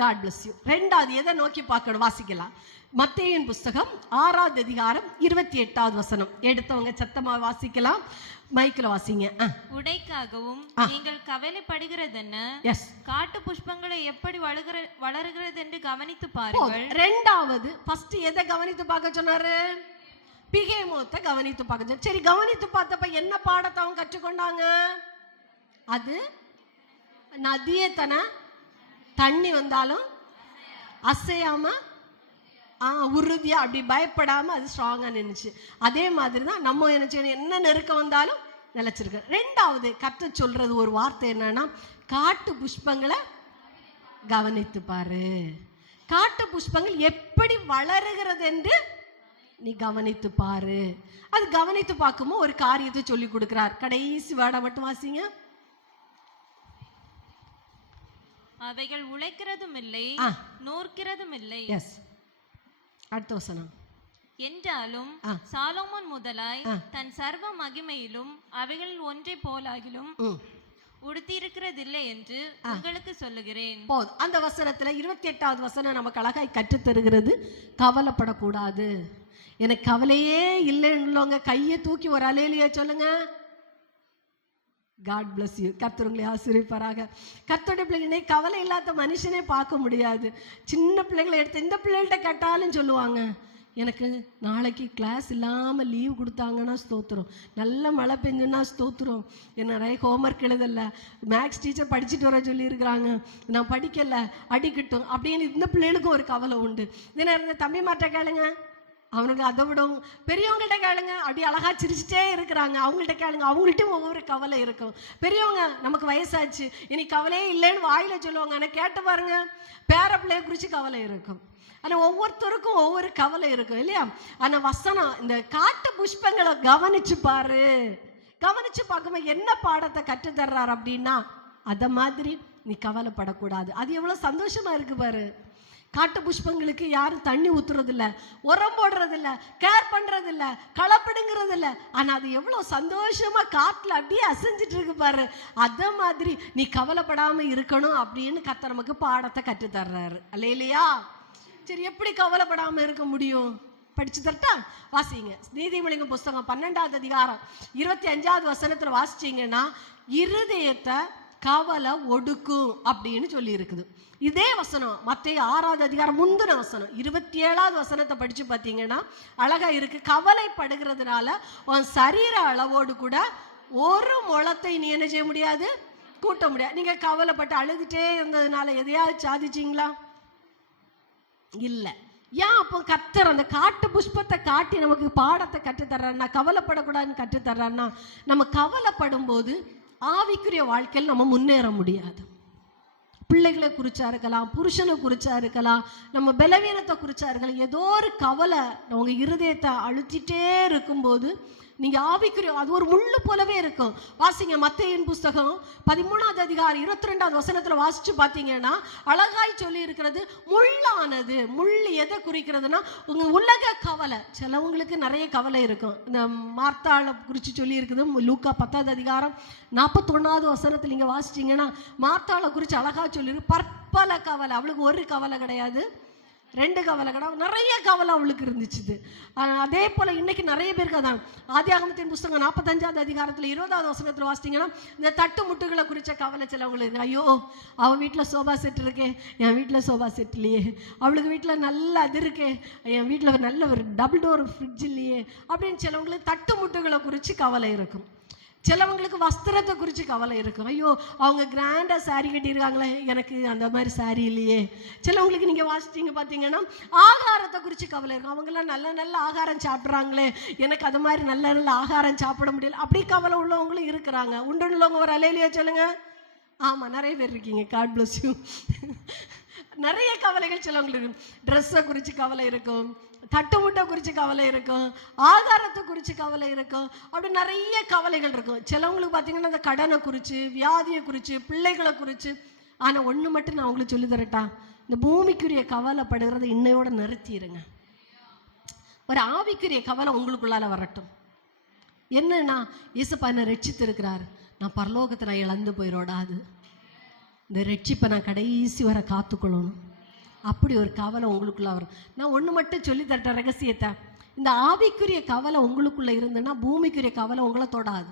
God bless you. ரெண்டாவது எதை நோக்கி பார்க்கணும், வாசிக்கலாம். மத்தேயுவின் புஸ்தகம் 6வது அதிகாரம் 28வது வசனம். எடுத்தவங்க சத்தமா வாசிக்கலாம், மைக்கில் வாசிங்க. உடைக்காகவும் நீங்கள் கவலைப்படுகிறதென்ன, காட்டு புஷ்பங்களை எப்படி வளருகிறது என்று கவனித்து பாருங்கள். ரெண்டாவது ஃபர்ஸ்ட் எதை கவனித்து பார்க்க சொன்னாரு? பிகேமோத்தை கவனித்து பார்க்க. சரி, கவனித்து பார்த்தப்ப என்ன பாடத்தை அவங்க கற்றுக்கொண்டாங்க? அது நதியத்தனை தண்ணி வந்தாலும் அசையாம உறுதியா அப்படி பயப்படாம அது ஸ்ட்ராங்கா நின்னுச்சு. அதே மாதிரி தான் நம்ம என்ன நெருக்கம் வந்தாலும் நிலைச்சிருக்கு. ரெண்டாவது கர்த்தர் சொல்றது ஒரு வார்த்தை என்னன்னா, காட்டு புஷ்பங்களை கவனித்து பாரு. காட்டு புஷ்பங்கள் எப்படி வளருகிறது என்று நீ கவனித்து பாரு. அது கவனித்து பார்க்கும்போது ஒரு காரியத்தை சொல்லி கொடுக்கிறார். கடைசி வேர்டை மட்டும் வாசிங்க. அவைகள் உழைக்கிறதும் இல்லை, நூற்கிறதும் இல்லை. எஸ், அடுத்த வசனம். என்றாலும் சாலோமோன் முதலாய் தன் சர்வ மகிமையிலும் அவைகள் ஒன்றை போலாகிலும் உடுத்திருக்கிறதில்லை என்று உங்களுக்கு சொல்லுகிறேன். போதும். அந்த வசனத்துல 28வது வசனம் நமக்கு அழகாய் கற்றுத்தருகிறது, கவலைப்படக்கூடாது. எனக்கு கவலையே இல்லைன்னு கையை தூக்கி ஒரு அலையிலேயே சொல்லுங்க. God bless you. கர்த்தர் உங்களை ஆசீர்வதிப்பாராக. கர்த்தருடைய பிள்ளைகளை கவலை இல்லாத மனுஷனே பார்க்க முடியாது. சின்ன பிள்ளைகளை எடுத்து இந்த பிள்ளைகள்கிட்ட கேட்டாலும் சொல்லுவாங்க, எனக்கு நாளைக்கு கிளாஸ் இல்லாமல் லீவ் கொடுத்தாங்கன்னா ஸ்தோத்திரம், நல்ல மழை பெஞ்சுன்னா ஸ்தோத்திரம், என்ன நிறைய ஹோம்ஒர்க் எழுதலை, மேக்ஸ் டீச்சர் படிச்சுட்டு வர சொல்லியிருக்கிறாங்க, நான் படிக்கலை, அடிக்கட்டும் அப்படின்னு இந்த பிள்ளைகளுக்கும் ஒரு கவலை உண்டு. இதனால் இருந்த தம்பி மாட்ட கேளுங்க, அவனுக்கு அதை விடவும் பெரியவங்கள்ட்ட கேளுங்க, அப்படி அழகா சிரிச்சுட்டே இருக்கிறாங்க, அவங்கள்ட்ட கேளுங்க, அவங்கள்ட்டும் ஒவ்வொரு கவலை இருக்கும். பெரியவங்க நமக்கு வயசாச்சு இனி கவலையே இல்லைன்னு வாயில சொல்லுவாங்க, ஆனால் கேட்டு பாருங்க பேர பிள்ளைய குறித்து கவலை இருக்கும். ஆனால் ஒவ்வொருத்தருக்கும் ஒவ்வொரு கவலை இருக்கும் இல்லையா? ஆனால் வசனம் இந்த காட்டு புஷ்பங்களை கவனிச்சு பாரு. கவனிச்சு பார்க்கும்போது என்ன பாடத்தை கற்றுத்தர்றாரு அப்படின்னா, அதை மாதிரி நீ கவலைப்படக்கூடாது. அது எவ்வளோ சந்தோஷமா இருக்கு பாரு. காட்டு புஷ்பங்களுக்கு யாரும் தண்ணி ஊத்துறதில்ல, உரம் போடுறதில்ல, கேர் பண்றதில்ல, களப்படுங்கிறதில்ல, ஆனா அது எவ்வளவு சந்தோஷமா காட்டுல அப்படியே அசைஞ்சிட்டு இருக்கு பாரு. அத மாதிரி நீ கவலைப்படாம இருக்கணும் அப்படின்னு கர்த்தர் நமக்கு பாடத்தை கற்று தர்றாரு. அல்லேலூயா. சரி, எப்படி கவலைப்படாம இருக்க முடியும்? படிச்சு தரட்டா? வாசிங்க. நீதிமொழிகள் புஸ்தகம் 12வது அதிகாரம் 25வது வசனத்துல வாசிச்சீங்கன்னா, இருதயத்தை கவலை ஒடுக்கும் அப்படின்னு சொல்லி இருக்குது. இதே வசனம் மத்தேயு 6வது அதிகாரம் முந்தின வசனம் 27வது வசனத்தை படிச்சு பார்த்தீங்கன்னா அழகா இருக்கு. கவலைப்படுகிறதுனால உன் சரீர அளவோடு கூட ஒரு முளத்தை நீ என்ன செய்ய முடியாது, கூட்ட முடியாது. நீங்க கவலைப்பட்டு அழுதுட்டே இருந்ததுனால எதையாவது சாதிச்சிங்களா? இல்லை. ஏன் அப்போ கர்த்தர் அந்த காட்டு புஷ்பத்தை காட்டி நமக்கு பாடத்தை கற்றுத்தர்றாருன்னா, கவலைப்படக்கூடாதுன்னு கற்றுத்தர்றாருன்னா, நம்ம கவலைப்படும் போது ஆவிக்குரிய வாழ்க்கையில் நம்ம முன்னேற முடியாது. பிள்ளைகளை குறிச்சா இருக்கலாம், புருஷனை குறிச்சா இருக்கலாம், நம்ம பலவீனத்தை குறிச்சா இருக்கலாம். ஏதோ ஒரு கவலை உங்க இருதயத்தை அழுத்திட்டே இருக்கும்போது நீங்க ஆவிக்குரிய அது ஒரு முள்ளு போலவே இருக்கும். வாசிங்க மத்தேயுவின் புஸ்தகம் 13வது அதிகாரம் 22வது வசனத்துல வாசிச்சு பார்த்தீங்கன்னா அழகாய் சொல்லி இருக்கிறது. முள்ளானது, முள் எதை குறிக்கிறதுனா உங்க உலக கவலை. சிலவங்களுக்கு நிறைய கவலை இருக்கும். இந்த மார்த்தாளை குறித்து சொல்லி இருக்குது. லூக்கா 10வது அதிகாரம் 41வது வசனத்தில் நீங்க வாசிச்சீங்கன்னா மார்த்தாளை குறித்து அழகா சொல்லியிருக்கு. பற்பல கவலை. அவளுக்கு ஒரு கவலை கிடையாது, 2 கவலை கிடையாது, நிறைய கவலை அவளுக்கு இருந்துச்சு. அதே போல இன்னைக்கு நிறைய பேருக்கு அதான். ஆதியாகமத்தின் புஸ்தகம் 45வது அதிகாரத்தில் 20வது வசனத்தில் வாசித்தீங்கன்னா இந்த தட்டு முட்டுகளை குறித்த கவலை சிலவங்களுக்கு. ஐயோ அவள் வீட்டில் சோபா செட் இருக்கே, என் வீட்டில் சோபா செட் இல்லையே, அவளுக்கு வீட்டில் நல்ல அது இருக்கே, என் வீட்டில் நல்ல ஒரு டபுள் டோர் ஃப்ரிட்ஜ் இல்லையே அப்படின்னு சிலவங்களுக்கு தட்டு முட்டுகளை குறித்து கவலை இருக்கும். சிலவங்களுக்கு வஸ்திரத்தை குறித்து கவலை இருக்கும். ஐயோ அவங்க கிராண்டாக சாரீ கட்டியிருக்காங்களே, எனக்கு அந்த மாதிரி சாரீ இல்லையே. சிலவங்களுக்கு நீங்கள் வாசிச்சிங்க பார்த்தீங்கன்னா ஆகாரத்தை குறித்து கவலை இருக்கும். அவங்களாம் நல்ல நல்ல ஆகாரம் சாப்பிட்றாங்களே, எனக்கு அது மாதிரி நல்ல நல்ல ஆகாரம் சாப்பிட முடியல, அப்படி கவலை உள்ளவங்களும் இருக்கிறாங்க. உண்டுள்ளவங்க ஒரு அலையிலையே சொல்லுங்க. ஆமாம், நிறைய பேர் இருக்கீங்க. God bless you. நிறைய கவலைகள் சிலவங்களுக்கு இருக்கும். ட்ரெஸ்ஸை குறித்து கவலை இருக்கும், தட்டு முட்டை குறித்து கவலை இருக்கும், ஆகாரத்தை குறித்து கவலை இருக்கும், அப்படி நிறைய கவலைகள் இருக்கும். சிலவங்களுக்கு பார்த்தீங்கன்னா அந்த கடனை குறித்து, வியாதியை குறித்து, பிள்ளைகளை குறித்து. ஆனால் ஒன்று மட்டும் நான் உங்களுக்கு சொல்லி தரட்டா, இந்த பூமிக்குரிய கவலைப்படுகிறத இன்னையோட நிறுத்திடுங்க. ஒரு ஆவிக்குரிய கவலை உங்களுக்குள்ளால வரட்டும். என்னன்னா இயேசுப்பா என்னை ரட்சித்து இருக்கிறார், நான் பரலோகத்தை நான் இழந்து போயிடக்கூடாது, இந்த ரட்சிப்பை நான் கடைசி வரை காத்துக்கொள்ளணும், அப்படி ஒரு கவலை உங்களுக்குள்ள வரும். நான் ஒன்று மட்டும் சொல்லி தரட்ட ரகசியத்தை. இந்த ஆவிக்குரிய கவலை உங்களுக்குள்ள இருந்ததுன்னா பூமிக்குரிய கவலை உங்களை தொடாது.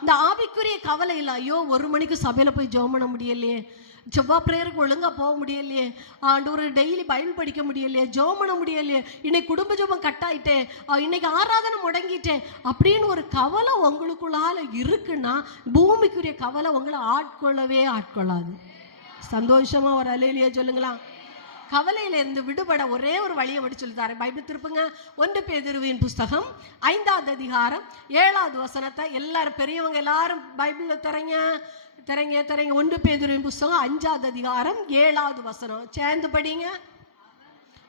இந்த ஆவிக்குரிய கவலை இல்லை, ஐயோ 1 மணிக்கு சபையில் போய் ஜெபம் பண்ண முடியலையே, செவ்வாய் பிரேயருக்கு ஒழுங்காக போக முடியலையே, ஒரு டெய்லி பைபிள் படிக்க முடியலையே, ஜெபம் பண்ண முடியலையே, இன்னைக்கு குடும்ப ஜெபம் கட்டாயிட்டேன், இன்னைக்கு ஆராதனை முடங்கிட்டேன் அப்படின்னு ஒரு கவலை உங்களுக்குள்ளால இருக்குன்னா பூமிக்குரிய கவலை உங்களை ஆட்கொள்ளாது. சந்தோஷமா ஒரு அலையிலேயே சொல்லுங்களா. கவலையில இருந்து விடுபட ஒரே ஒரு வழியை மட்டும் சொல்லி தரேன். பைபிள் திருப்புங்க. 1 பேதுருவின் புஸ்தகம் 5வது அதிகாரம் 7வது வசனத்தை எல்லாரும் பெரியவங்க எல்லாரும் பைபிள்ல தரங்க. 1 பேதுருவின் புஸ்தகம் 5வது அதிகாரம் 7வது வசனம் சேர்ந்து படிங்க.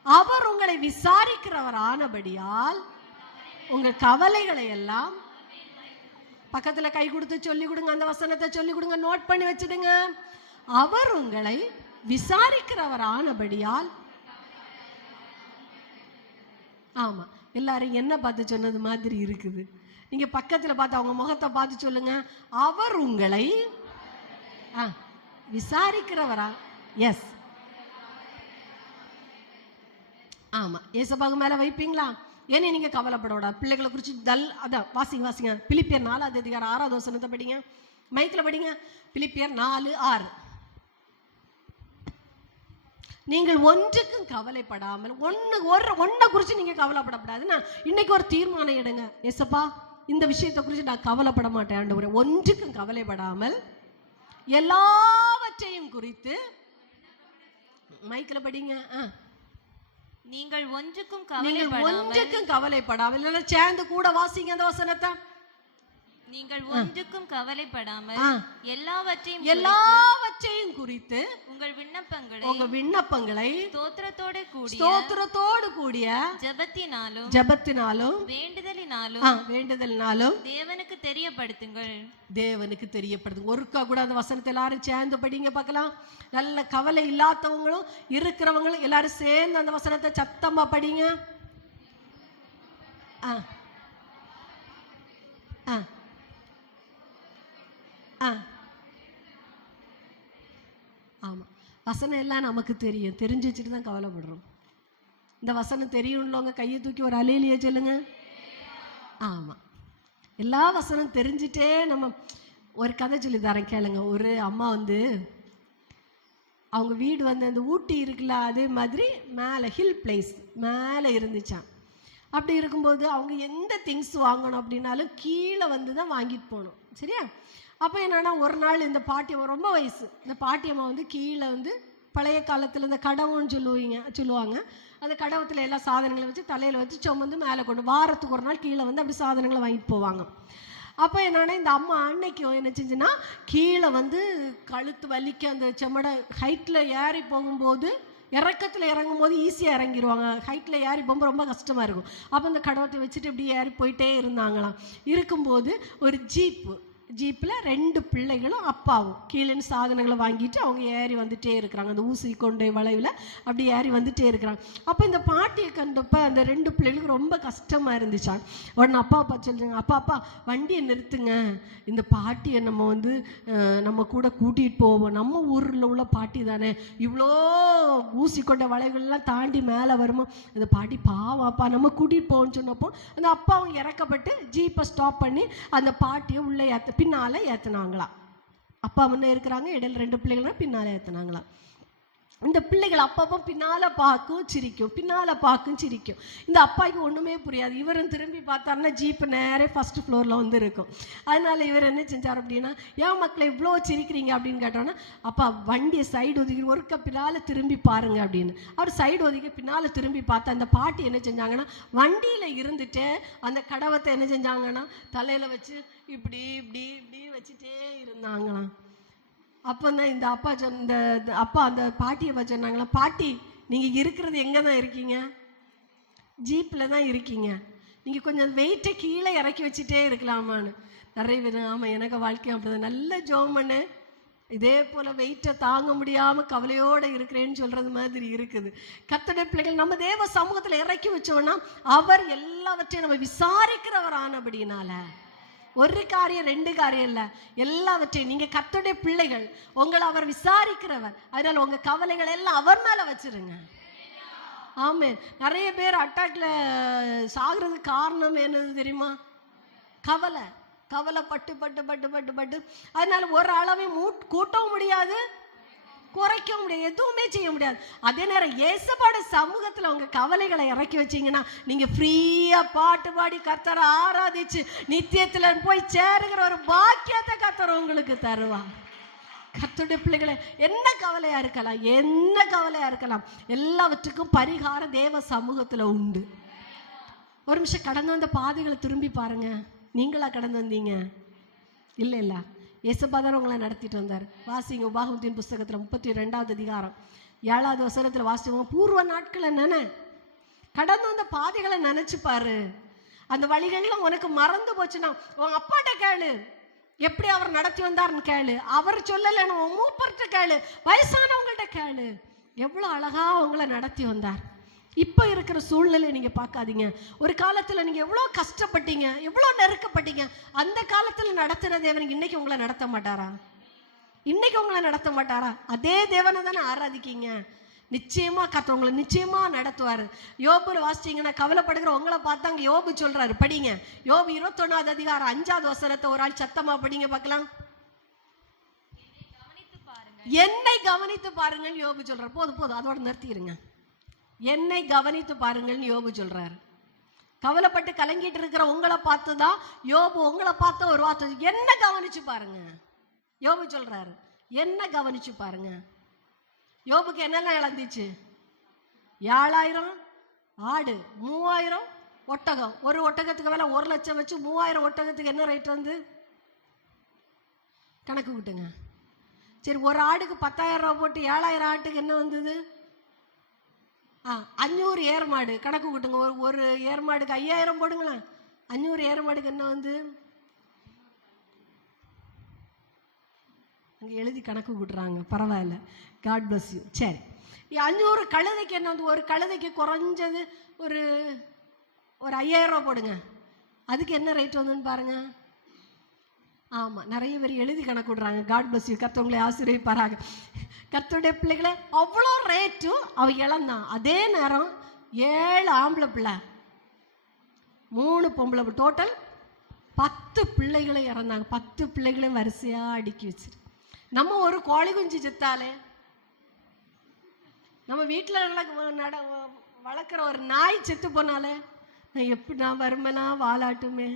அவர் உங்களை விசாரிக்கிறவர் ஆனபடியால் உங்க கவலைகளை எல்லாம் பக்கத்துல கை கொடுத்து சொல்லி கொடுங்க. அந்த வசனத்தை சொல்லி கொடுங்க, நோட் பண்ணி வச்சிடுங்க. அவர் உங்களை விசாரிக்கிறவர் ஆனபடியால். ஆமா, எல்லாரும் என்ன பார்த்து சொன்னது மாதிரி இருக்குது. நீங்க பக்கத்துல பார்த்து அவங்க முகத்தை பார்த்து சொல்லுங்க, அவர் உங்களை விசாரிக்கிறவரா. எஸ், ஆமா, ஏசப்பாவுக்கு மேல வைப்பீங்களா? ஏன்னா நீங்க கவலைப்படக்கூடாது. பிள்ளைகளை குறித்து அதான் வாசிங்க. பிலிப்பியர் 4வது அதிகாரம் 6வது வசனத்தை படிங்க, மைக்கில் படிங்க. பிலிப்பியர் 4:6. நீங்கள் ஒன்றுக்கும் கவலைப்படாமல், ஒன்றை குறித்து நீங்க கவலைப்படப்படாதுன்னா இன்னைக்கு ஒரு தீர்மானம் எடுங்க. ஏசப்பா இந்த விஷயத்தை குறித்து நான் கவலைப்பட மாட்டேன் ஆண்டவரே. ஒன்றுக்கும் கவலைப்படாமல் எல்லாவற்றையும் குறித்து, மைக்கில் படிங்க. நீங்கள் ஒன்றுக்கும் கவலைப்படாமல் சேர்ந்து கூட வாசிங்க அந்த வசனத்தை. நீங்கள் ஒன்றுக்கும் கவலைப்படாமல் எல்லாவற்றையும் குறித்து உங்கள் விண்ணப்பங்களை ஸ்தோத்திரத்தோடு கூடிய ஜெபத்தினாலும் வேண்டுதலினாலும் தேவனுக்கு தெரியப்படுத்துங்கள். ஒருக்கா கூட அந்த வசனத்தை எல்லாரும் சேர்ந்து படிங்க பார்க்கலாம். நல்ல கவலை இல்லாதவங்களும் இருக்கிறவங்களும் எல்லாரும் சேர்ந்து அந்த வசனத்தை சத்தமா படிங்க. ஆமா, வசனம் எல்லாம் நமக்கு தெரியும், தெரிஞ்சு வச்சுட்டு தான் கவலைப்படுறோம். இந்த வசனம் தெரியும்லவங்க கையை தூக்கி ஒரு அலையிலேயே சொல்லுங்க. ஆமா, எல்லா வசனம் தெரிஞ்சுட்டே நம்ம ஒரு கதை சொல்லி தரேன் கேளுங்க. ஒரு அம்மா வந்து அவங்க வீடு வந்து அந்த ஊட்டி இருக்குல்ல, அதே மாதிரி மேலே ஹில் பிளேஸ் மேலே இருந்துச்சான். அப்படி இருக்கும்போது அவங்க எந்த திங்ஸ் வாங்கணும் அப்படின்னாலும் கீழே வந்து தான் வாங்கிட்டு போகணும். சரியா? அப்போ என்னன்னா ஒரு நாள் இந்த பாட்டியம்மா ரொம்ப வயசு, இந்த பாட்டியம்மா வந்து கீழே வந்து பழைய காலத்தில் இந்த கடவுன்னு சொல்லுவாங்க. அந்த கடவத்தில் எல்லா சாதனங்களை வச்சு தலையில் வச்சு சுமந்து மேலே கொண்டு வாரத்துக்கு ஒரு நாள் கீழே வந்து அப்படி சாதனங்களை வாங்கிட்டு போவாங்க. அப்போ என்னன்னா இந்த அம்மா அன்னைக்கு என்ன செஞ்சுன்னா கீழே வந்து கழுத்து வலிக்க அந்த செம்மடை ஹைட்டில் ஏறி போகும்போது இறக்கத்தில் இறங்கும் போது ஈஸியாக இறங்கிடுவாங்க, ஹைட்டில் ஏறி போகும்போது ரொம்ப கஷ்டமாக இருக்கும். அப்போ அந்த கடவத்தை வச்சுட்டு இப்படி ஏறி போயிட்டே இருந்தாங்களாம். இருக்கும்போது ஒரு ஜீப்பில் 2 பிள்ளைகளும் அப்பாவும் கீழே சாதனங்களை வாங்கிட்டு அவங்க ஏறி வந்துட்டே இருக்கிறாங்க. அந்த ஊசி கொண்டை வளைவில் அப்படி ஏறி வந்துட்டே இருக்கிறாங்க. அப்போ இந்த பாட்டியை கண்டப்ப அந்த 2 பிள்ளைகளுக்கு ரொம்ப கஷ்டமாக இருந்துச்சான். உடனே அப்பா சொல்லுங்க, அப்பா வண்டியை நிறுத்துங்க, இந்த பாட்டியை நம்ம வந்து நம்ம கூட கூட்டிகிட்டு போவோம், நம்ம ஊரில் உள்ள பாட்டி தானே, இவ்வளோ ஊசி கொண்ட வளைவுகள்லாம் தாண்டி மேலே வருமோ, இந்த பாட்டி பாவாப்பா நம்ம கூட்டிகிட்டு போவோம்னு சொன்னப்போ அந்த அப்பாவும் இறக்கப்பட்டு ஜீப்பை ஸ்டாப் பண்ணி அந்த பாட்டியை உள்ளே பின்னால ஏத்துனாங்களாம். அப்பா முன்னே இருக்கிறாங்க, இடையில 2 பிள்ளைகள் பின்னால ஏத்துனாங்களாம். இந்த பிள்ளைகள் அப்பப்போ பின்னால பார்க்கும் சிரிக்கும். இந்த அப்பாவுக்கு ஒண்ணுமே புரியாது. இவரும் திரும்பி பார்த்தாருன்னா ஜீப் நேரே ஃபர்ஸ்ட் ஃப்ளோர்ல வந்து இருக்கும். அதனால இவர் என்ன செஞ்சார் அப்படின்னா, ஏன் மக்களை இவ்வளோ சிரிக்கிறீங்க அப்படின்னு கேட்டோன்னா, அப்பா வண்டியை சைடு ஒதுக்கி ஒருக்க பின்னால திரும்பி பாருங்க அப்படின்னு. அவர் சைடு ஒதுக்கி பின்னால திரும்பி பார்த்தா அந்த பாட்டி என்ன செஞ்சாங்கன்னா வண்டியில இருந்துட்டு அந்த கடவத்தை என்ன செஞ்சாங்கன்னா தலையில வச்சு இப்படி இப்படி இப்படி வச்சுட்டே இருந்தாங்களாம். அப்போ தான் இந்த அப்பா அந்த பாட்டியை சொன்னாங்களா, பாட்டி நீங்கள் இருக்கிறது எங்கே தான் இருக்கீங்க? ஜீப்பில் தான் இருக்கீங்க, நீங்கள் கொஞ்சம் வெயிட்டை கீழே இறக்கி வச்சுட்டே இருக்கலாமான்னு. நிறைய பேர் ஆமாம் எனக்கு வாழ்க்கை அப்படிதான், நல்ல ஜோம் பண்ணு, இதே போல் வெயிட்டை தாங்க முடியாமல் கவலையோடு இருக்கிறேன்னு சொல்கிறது மாதிரி இருக்குது. கர்த்தருடைய பிள்ளைகள் நம்ம தேவ சமூகத்தில் இறக்கி வச்சோன்னா அவர் எல்லாவற்றையும் நம்ம விசாரிக்கிறவர் ஆனபடினால ஒரு காரியம் 2 காரியம் இல்லை, எல்லாவற்றையும் நீங்கள் கர்த்தருடைய பிள்ளைகள், உங்களை அவர் விசாரிக்கிறவர். அதனால உங்க கவலைகள் எல்லாம் அவர் மேல வச்சிருங்க. ஆமென். நிறைய பேர் அட்டாக்ல சாகிறதுக்கு காரணம் என்னது தெரியுமா? கவலை பட்டு. அதனால ஒரு அளவையும் கூட்டவும் முடியாது, குறைக்க முடியாது, எதுவுமே செய்ய முடியாது. அதே நேரம் இயேசுவோட சமூகத்துல உங்க கவலைகளை இறக்கி வச்சீங்கன்னா நீங்க ஃப்ரீயா பாட்டு பாடி கர்த்தரை ஆராதிச்சு நித்தியத்துல போய் சேருகிற ஒரு பாக்கியத்தை கர்த்தர் உங்களுக்கு தருவார். கர்த்தருடைய பிள்ளைகளை என்ன கவலையா இருக்கலாம், எல்லாவற்றுக்கும் பரிகாரம் தேவ சமூகத்துல உண்டு. ஒரு நிமிஷம் கடந்து வந்த பாதைகளை திரும்பி பாருங்க. நீங்களா கடந்து வந்தீங்க? இல்ல இயேசுப்பா தான் உங்களை நடத்திட்டு வந்தார். வாசிங்க உபாகமத்தின் புஸ்தகத்துல 32வது அதிகாரம் 7வது வசனத்துல வாசிங்க. பூர்வ நாட்கள் என்னன்னு கடந்து வந்த பாதைகளை நினைச்சு பாரு. அந்த வழிகள்லாம் உனக்கு மறந்து போச்சுன்னா உன் அப்பாட்ட கேளு, எப்படி அவர் நடத்தி வந்தாருன்னு கேளு. அவர் சொல்லலைன்னு உன் மூப்பர்கிட்ட கேளு, வயசானவங்கள்ட்ட கேளு, எவ்வளவு அழகா உங்களை நடத்தி வந்தார். இப்போ இருக்கிற சூழ்நிலை நீங்க பார்க்காதீங்க. ஒரு காலத்துல நீங்க எவ்வளோ கஷ்டப்பட்டீங்க, எவ்வளோ நெருக்கப்பட்டீங்க. அந்த காலத்துல நடத்துற தேவன் இன்னைக்கு உங்களை நடத்த மாட்டாரா? அதே தேவனை தானே ஆராதிக்கீங்க. நிச்சயமா கர்த்தர் உங்களை நிச்சயமா நடத்துவாரு. யோபுல வாசிச்சீங்கன்னா கவலைப்படுகிற உங்களை பார்த்தாங்க யோபு சொல்றாரு, படிங்க. யோபு 21வது அதிகாரம் 5வது வசனத்தை ஒரு ஆள் சத்தமா படிங்க பார்க்கலாம். என்னை கவனித்து பாருங்க யோபு சொல்றாரு. போதும் அதோட நிறுத்திடுங்க. என்னை கவனித்து பாருங்கள்னு யோபு சொல்றாரு. கவலைப்பட்டு கலங்கிட்டு இருக்கிற உங்களை பார்த்துதான் யோபு உங்களை பார்த்த ஒரு வார்த்தை, என்ன கவனிச்சு பாருங்க. யோபு சொல்றாரு, என்ன கவனிச்சு பாருங்க. யோபுக்கு என்னென்ன இழந்துச்சு? 7000 ஆடு, 3000 ஒட்டகம். ஒரு ஒட்டகத்துக்கு வேலை 1 லட்சம் வச்சு 3000 ஒட்டகத்துக்கு என்ன ரேட் வந்து கணக்கு விட்டுங்க. சரி, ஒரு ஆடுக்கு 10,000 ரூபா போட்டு 7000 ஆட்டுக்கு என்ன வந்தது? 500 ஏர்மாடு கணக்கு கூட்டுங்க. ஒரு ஏர்மாடுக்கு 5000 போடுங்களேன். 500 ஏர்மாடுக்கு என்ன வந்து அங்கே எழுதி கணக்கு கூட்டுறாங்க. பரவாயில்ல, காட் பிளஸ் யூ. சரி, 500 கழுதைக்கு என்ன வந்து? ஒரு கழுதைக்கு குறைஞ்சது ஒரு 5000 ரூபா போடுங்க. அதுக்கு என்ன ரேட் வந்துன்னு பாருங்க. ஆமாம், நிறைய பேர் எழுதி கணக்கு விடுறாங்க. God bless you. கர்த்தவங்களை ஆசீர்வதிப்பாராக. கர்த்தருடைய பிள்ளைகளை அவ்வளோ ரேட்டும் அவ இழந்தான். அதே நேரம் 7 ஆம்பளை பிள்ளை 3 பொம்பளை, டோட்டல் 10 10 பிள்ளைகளை இறந்தாங்க. 10 பிள்ளைகளையும் வரிசையா அடுக்கி வச்சிரு. நம்ம ஒரு கோழி குஞ்சு செத்தாலே, நம்ம வீட்டில் வளர்க்குற ஒரு நாய் செத்து போனாலே நான் வருமனா வாலாட்டுமே.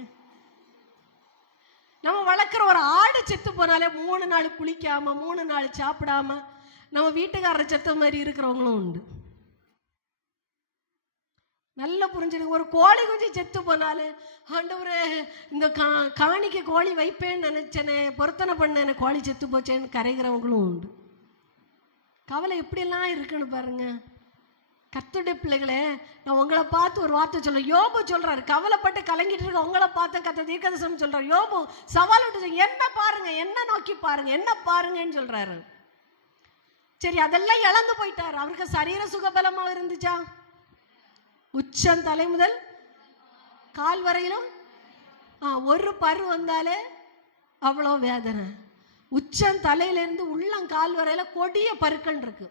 நம்ம வளர்க்குற ஒரு ஆடு செத்து போனாலே 3 நாள் குளிக்காம 3 நாள் சாப்பிடாம நம்ம வீட்டுக்காரர் செத்த மாதிரி இருக்கிறவங்களும் உண்டு. நல்லா புரிஞ்சுடுங்க. ஒரு கோழி குஞ்சு செத்து போனாலே, ஆண்டவரே இந்த காணிக்க கோழி வைப்பேன்னு நினைச்சேனே, பொருத்தனை பண்ண கோழி செத்து போச்சேன்னு கரைகிறவங்களும் உண்டு. கவலை எப்படியெல்லாம் இருக்குன்னு பாருங்க. கர்த்தருடைய பிள்ளைகளே, நான் உங்களை பார்த்து ஒரு வார்த்தை சொல்றேன். யோபு சொல்றாரு, கவலைப்பட்டு கலங்கிட்டு இருக்க உங்களை பார்த்து கர்த்தர் தீர்க்கதரிசனம் சொல்றாரு. யோபு சவால் விட்டு என்ன பாருங்க, என்ன நோக்கி பாருங்க, என்ன பாருங்கன்னு சொல்றாரு. சரி, அதெல்லாம் இழந்து போயிட்டாரு. அவருக்கு சரீர சுகபலமா இருந்துச்சா? உச்சம் தலை முதல் கால் வரையிலும் ஒரு பரு வந்தாலே அவ்வளோ வேதனை. உச்சம் தலையிலிருந்து உள்ளங்கால் வரையில கொடிய பருக்கள் இருக்கு.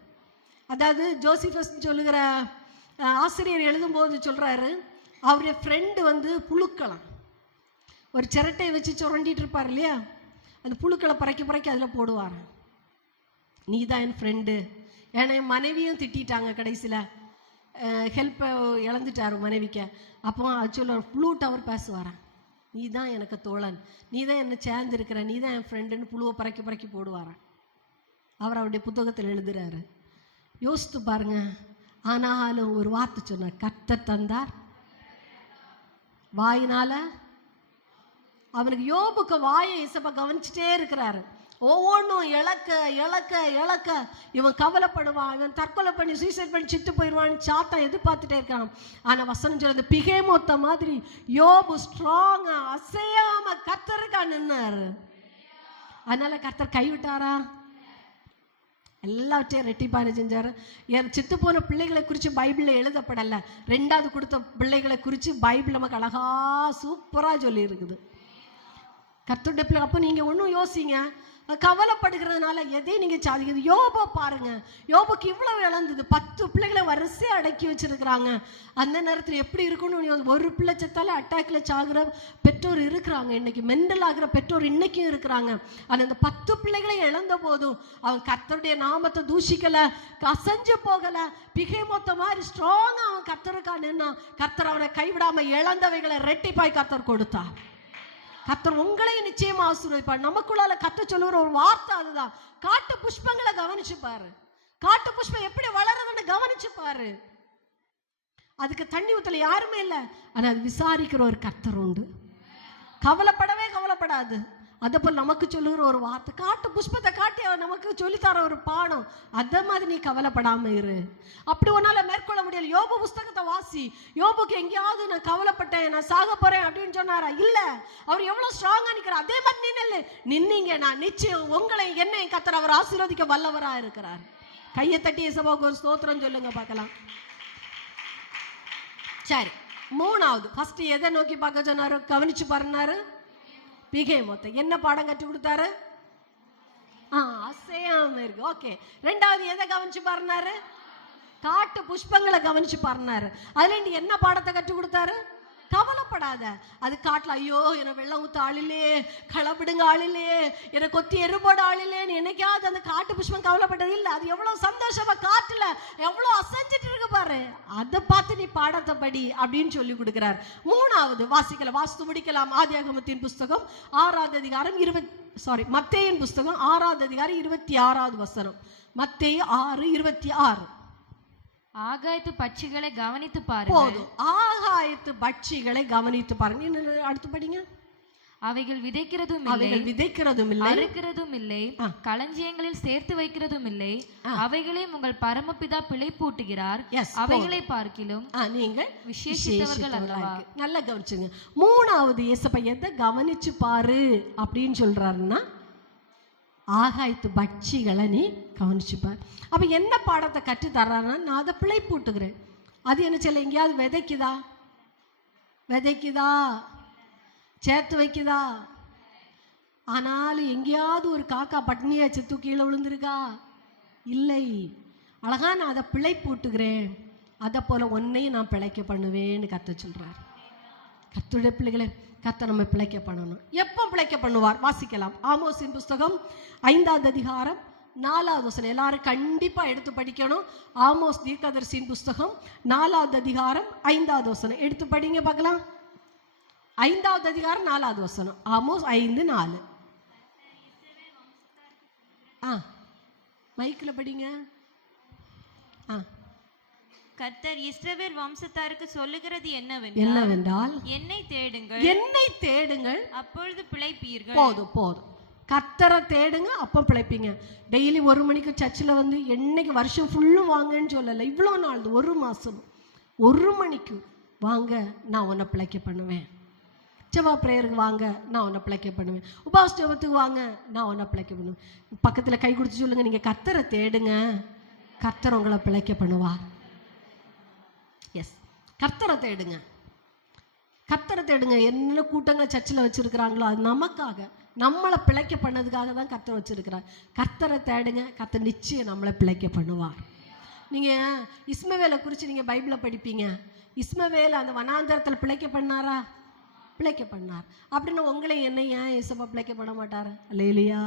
அதாவது ஜோசிஃபஸ் சொல்லுகிற ஆசிரியர் எழுதும்போது சொல்றாரு, அவருடைய ஃப்ரெண்டு வந்து புழுக்கலாம் ஒரு சிரட்டையை வச்சு சுரண்டிட்டு இருப்பார் இல்லையா, அந்த புழுக்களை பறக்கி அதில் போடுவார். நீ தான் என் ஃப்ரெண்டு. ஏன்னா என் மனைவியும் திட்டாங்க, கடைசியில் ஹெல்ப்பை இழந்துட்டார் மனைவிக்க. அப்போ சொல்ல புழுட்ட அவர் பேசுவாரான், நீ தான் எனக்கு தோழன், நீ தான் என்னை சேர்ந்துருக்கிற, நீ தான் என் ஃப்ரெண்டுன்னு புழுவை பறக்கி போடுவாரான். அவர் அவருடைய புத்தகத்தில் எழுதுறாரு. யோசித்து பாருங்க. ஆனாலும் ஒரு வார்த்தை சொன்னார், கர்த்தர் தந்தார் வாயினால. அவனுக்கு யோபுக்கு வாயை இசப்ப கவனிச்சுட்டே இருக்கிறாரு. ஒவ்வொன்றும் இழக்க இவன் கவலைப்படுவான், இவன் தற்கொலை பண்ணி சூசைட் பண்ணி சித்து போயிடுவான்னு சாத்தான் எதிர்பார்த்துட்டே இருக்கான். ஆனா வசனம் சொல்றது, பிகேமோத்த மாதிரி யோபு ஸ்ட்ராங்கா அசையாம கர்த்தருக்கா நின்னாரு. அதனால கர்த்தர் கைவிட்டாரா? எல்லாவற்றையும் ரெட்டிப்பான செஞ்சாரு. சித்து போன பிள்ளைகளை குறித்து பைபிளில் எழுதப்படலை. 2வது கொடுத்த பிள்ளைகளை குறித்து பைபிள் நமக்கு அழகா சூப்பரா சொல்லி இருக்குது. கர்த்தருடைய பிள்ளை. அப்போ நீங்க ஒன்றும் யோசிங்க, கவலைப்படுகிறதுனால எதையும் நீங்க சாதிக்கிறது. யோபு பாருங்க, யோபுக்கு இவ்வளவு இழந்தது. 10 பிள்ளைகளை வரிசையா அடக்கி வச்சிருக்கிறாங்க. அந்த நேரத்தில் எப்படி இருக்கணும்? ஒரு பிள்ளை செத்தாலே அட்டாக்ல சாகுற பெற்றோர் இருக்கிறாங்க. இன்னைக்கு மெண்டல் ஆகிற பெற்றோர் இன்னைக்கும் இருக்கிறாங்க. அந்த 10 பிள்ளைகளை இழந்த போதும் அவன் கர்த்தருடைய நாமத்தை தூஷிக்கல, அசைஞ்சு போகல. பிகேமோத்த மாதிரி ஸ்ட்ராங்கா அவன் கர்த்தருக்கா நின்னான். கர்த்தர் அவனை கைவிடாம இழந்தவைகளை ரெட்டிப்பாய் கர்த்தர் கொடுத்தார். கர்த்தர் உங்களையும் நிச்சயமா ஆசீர்வதிப்பார். நமக்குள்ளால கர்த்தர் சொல்லுற ஒரு வார்த்தை அதுதான், காட்டு புஷ்பங்களை கவனிச்சு பாரு. காட்டு புஷ்பம் எப்படி வளருதுன்னு கவனிச்சு பாரு. அதுக்கு தண்ணி ஊத்தல யாருமே இல்லை, ஆனா அது விசாரிக்கிற ஒரு கர்த்தர் உண்டு. கவலைப்படாது. அதை போல் நமக்கு சொல்லுகிற ஒரு வார்த்தை, காட்டு புஷ்பத்தை காட்டி நமக்கு சொல்லித்தர ஒரு பாடம். அதை மாதிரி நீ கவலைப்படாம இரு. அப்படி ஒன்னால மேற்கொள்ள முடியல. யோபு புஸ்தகத்தை வாசி. யோபுக்கு எங்கேயாவது நான் கவலைப்பட்டேன், நான் சாக போறேன் அப்படின்னு சொன்னாரா? இல்ல. அவர் எவ்வளவு ஸ்ட்ராங்கா நிக்கிறார். அதே மாதிரி நின்னீங்க, நான் நிச்சயம் உங்களை என்னை கர்த்தர் அவர் ஆசீர்வதிக்க வல்லவரா இருக்கிறார். கையை தட்டி இயேசுவுக்கு ஒரு ஸ்தோத்திரம் சொல்லுங்க பார்க்கலாம். சரி, 3வது ஃபர்ஸ்ட் எதை நோக்கி பார்க்க சொன்னாரு? கவனிச்சு பாருனாரு. பிகேமோத்தை என்ன பாடம் கற்றுக் கொடுத்தாரு? அசையாம இருக்கு. ஓகே. 2வது எதை கவனிச்சு பாருனாரு? காட்டு புஷ்பங்களை கவனிச்சு பாருனாரு. அதுல என்ன பாடத்தை கற்றுக் கொடுத்தாரு? கவலைப்படாத. அது காட்டுல ஐயோ என்ன வெள்ளம் ஊத்த ஆளிலே, களப்பிடுங்க ஆளிலே, என்னை கொத்தி எருபோட ஆளிலே, என்னைக்காவது அந்த காட்டு புஷ்பம் கவலைப்பட்டது இல்லை. அது எவ்வளவு சந்தோஷமா காட்டுல எவ்வளவு அசைஞ்சிட்டு இருக்கு பாரு, அதை பார்த்து நீ பாடத்தை படி அப்படின்னு சொல்லி கொடுக்கிறார். 3வது வாசித்து முடிக்கலாம். ஆதியாகமத்தின் புஸ்தகம் 6வது அதிகாரம் மத்தேயின் புஸ்தகம் 6வது அதிகாரம் 26வது வசனம். மத்தேயு 6:26. ஆகாயத்து பட்சிகளை கவனித்து பாருங்க. போதும், ஆகாயத்து பட்சிகளை கவனித்து பாருங்க. அடுத்து படிங்க. அவைகள் விதைக்கிறதும் இல்லை, அறுக்கிறதும் இல்லை, களஞ்சியங்களில் சேர்த்து வைக்கிறதும் இல்லை. அவைகளையும் உங்கள் பரமபிதா பிழைப்பூட்டுகிறார். அவைகளை பார்க்கிலும் நீங்கள் விசேஷித்தவர்கள் அல்லவா? நல்லா கவனிச்சுங்க. 3வது இயேசப்பா எதை கவனிச்சு பாரு அப்படின்னு சொல்றாருன்னா, ஆகாயத்து பட்சிகளை நீ கவனிச்சுப்பார். அப்ப என்ன பாடத்தை கற்று தர்றாருன்னா, நான் அதை பிழை போட்டுக்கிறேன். அது என்ன சொல்ல, எங்கேயாவது விதைக்குதா சேர்த்து வைக்குதா? ஆனாலும் எங்கேயாவது ஒரு காக்கா பட்னியா செத்து கீழே விழுந்திருக்கா? இல்லை. அழகா நான் அதை பிழை போட்டுக்கிறேன், அதை போல ஒன்னையும் நான் பிழைக்க பண்ணுவேன்னு கர்த்தர் சொல்றார். கர்த்தருடைய பிள்ளைகளை, கர்த்தர் நம்ம பிழைக்க பண்ணணும். எப்போ பிழைக்க பண்ணுவார்? வாசிக்கலாம். ஆமோஸின் புஸ்தகம் 5ஆம் அதிகாரம் 4வது வசனம். எல்லாரும் கண்டிப்பா எடுத்து படிக்கணும். ஆமோஸ் தீர்க்கதரிசியின் புஸ்தகம் 4வது அதிகாரம் 5வது வசனம் எடுத்து படிங்க பார்க்கலாம். 5வது அதிகாரம் 4வது வசனம். ஆமோஸ் 5:4. மைக்கில் படிங்க. கர்த்தர் இஸ்ரவேல் வம்சத்தாருக்கு சொல்லுகிறது என்னவென்றால் என்னை தேடுங்கள் அப்பொழுது பிழைப்பீர்கள். போதும். கர்த்தரை தேடுங்க, அப்போ பிழைப்பீங்க. டெய்லி 1 மணிக்கு சர்ச்சில் வந்து என்னைக்கு வருஷம் ஃபுல்லும் வாங்கன்னு சொல்லலை. இவ்வளோ நாள் 1 மாதம் 1 மணிக்கு வாங்க, நான் உன்னை பிழைக்க பண்ணுவேன். செவ்வா ப்ரேயருக்கு வாங்க, நான் உன்னை பிழைக்க பண்ணுவேன். உபாச ஜெபத்துக்கு வாங்க, நான் உன்னை பிழைக்க பண்ணுவேன். பக்கத்தில் கை கொடுத்து சொல்லுங்க, நீங்கள் கர்த்தரை தேடுங்க, கர்த்தர் உங்களை பிழைக்க பண்ணுவார். எஸ், கர்த்தரை தேடுங்க, கர்த்தரை தேடுங்க. என்ன கூட்டங்கள் சர்ச்சில் வச்சிருக்கிறாங்களோ அது நமக்காக, நம்மளை பிழைக்க பண்ணதுக்காக தான் கர்த்தர் வச்சிருக்கிறார். கர்த்தரை தேடுங்க, கர்த்தர் நிச்சயம் நம்மளை பிழைக்க பண்ணுவார். நீங்கள் இஸ்மவேலை குறித்து நீங்கள் பைபிளை படிப்பீங்க. இஸ்மவேல் அந்த வனாந்தரத்தில் பிழைக்க பண்ணாரா? பிழைக்க பண்ணார். அப்படின்னு உங்களை என்னை ஏன் ஏசப்பா பிழைக்க பண்ண மாட்டார்? அல்லேலூயா.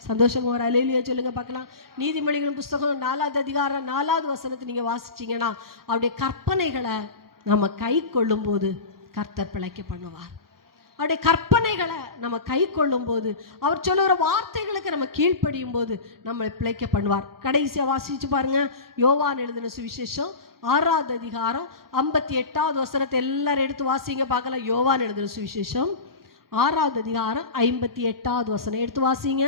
சந்தோஷமா ஒரு அல்லேலூயா சொல்லுங்க பார்க்கலாம். நீதிமொழிகளின் புஸ்தகம் 4வது அதிகாரம் 4வது வசனத்தை நீங்கள் வாசிச்சிங்கன்னா, அவருடைய கற்பனைகளை நம்ம கை கொள்ளும் போது கர்த்தர் பிழைக்க பண்ணுவார். அவருடைய கற்பனைகளை நம்ம கை கொள்ளும் போது, அவர் சொல்லுகிற வார்த்தைகளுக்கு நம்ம கீழ்ப்படியும் போது நம்மளை பிழைக்க பண்ணுவார். கடைசியாக வாசிச்சு பாருங்க. யோவான் எழுதின சுவிசேஷம் 6வது அதிகாரம் 58வது வசனத்தை எல்லாரும் எடுத்து வாசிங்க பார்க்கலாம். யோவான் எழுதின சுவிசேஷம் 6வது அதிகாரம் 58வது வசனம் எடுத்து வாசிங்க.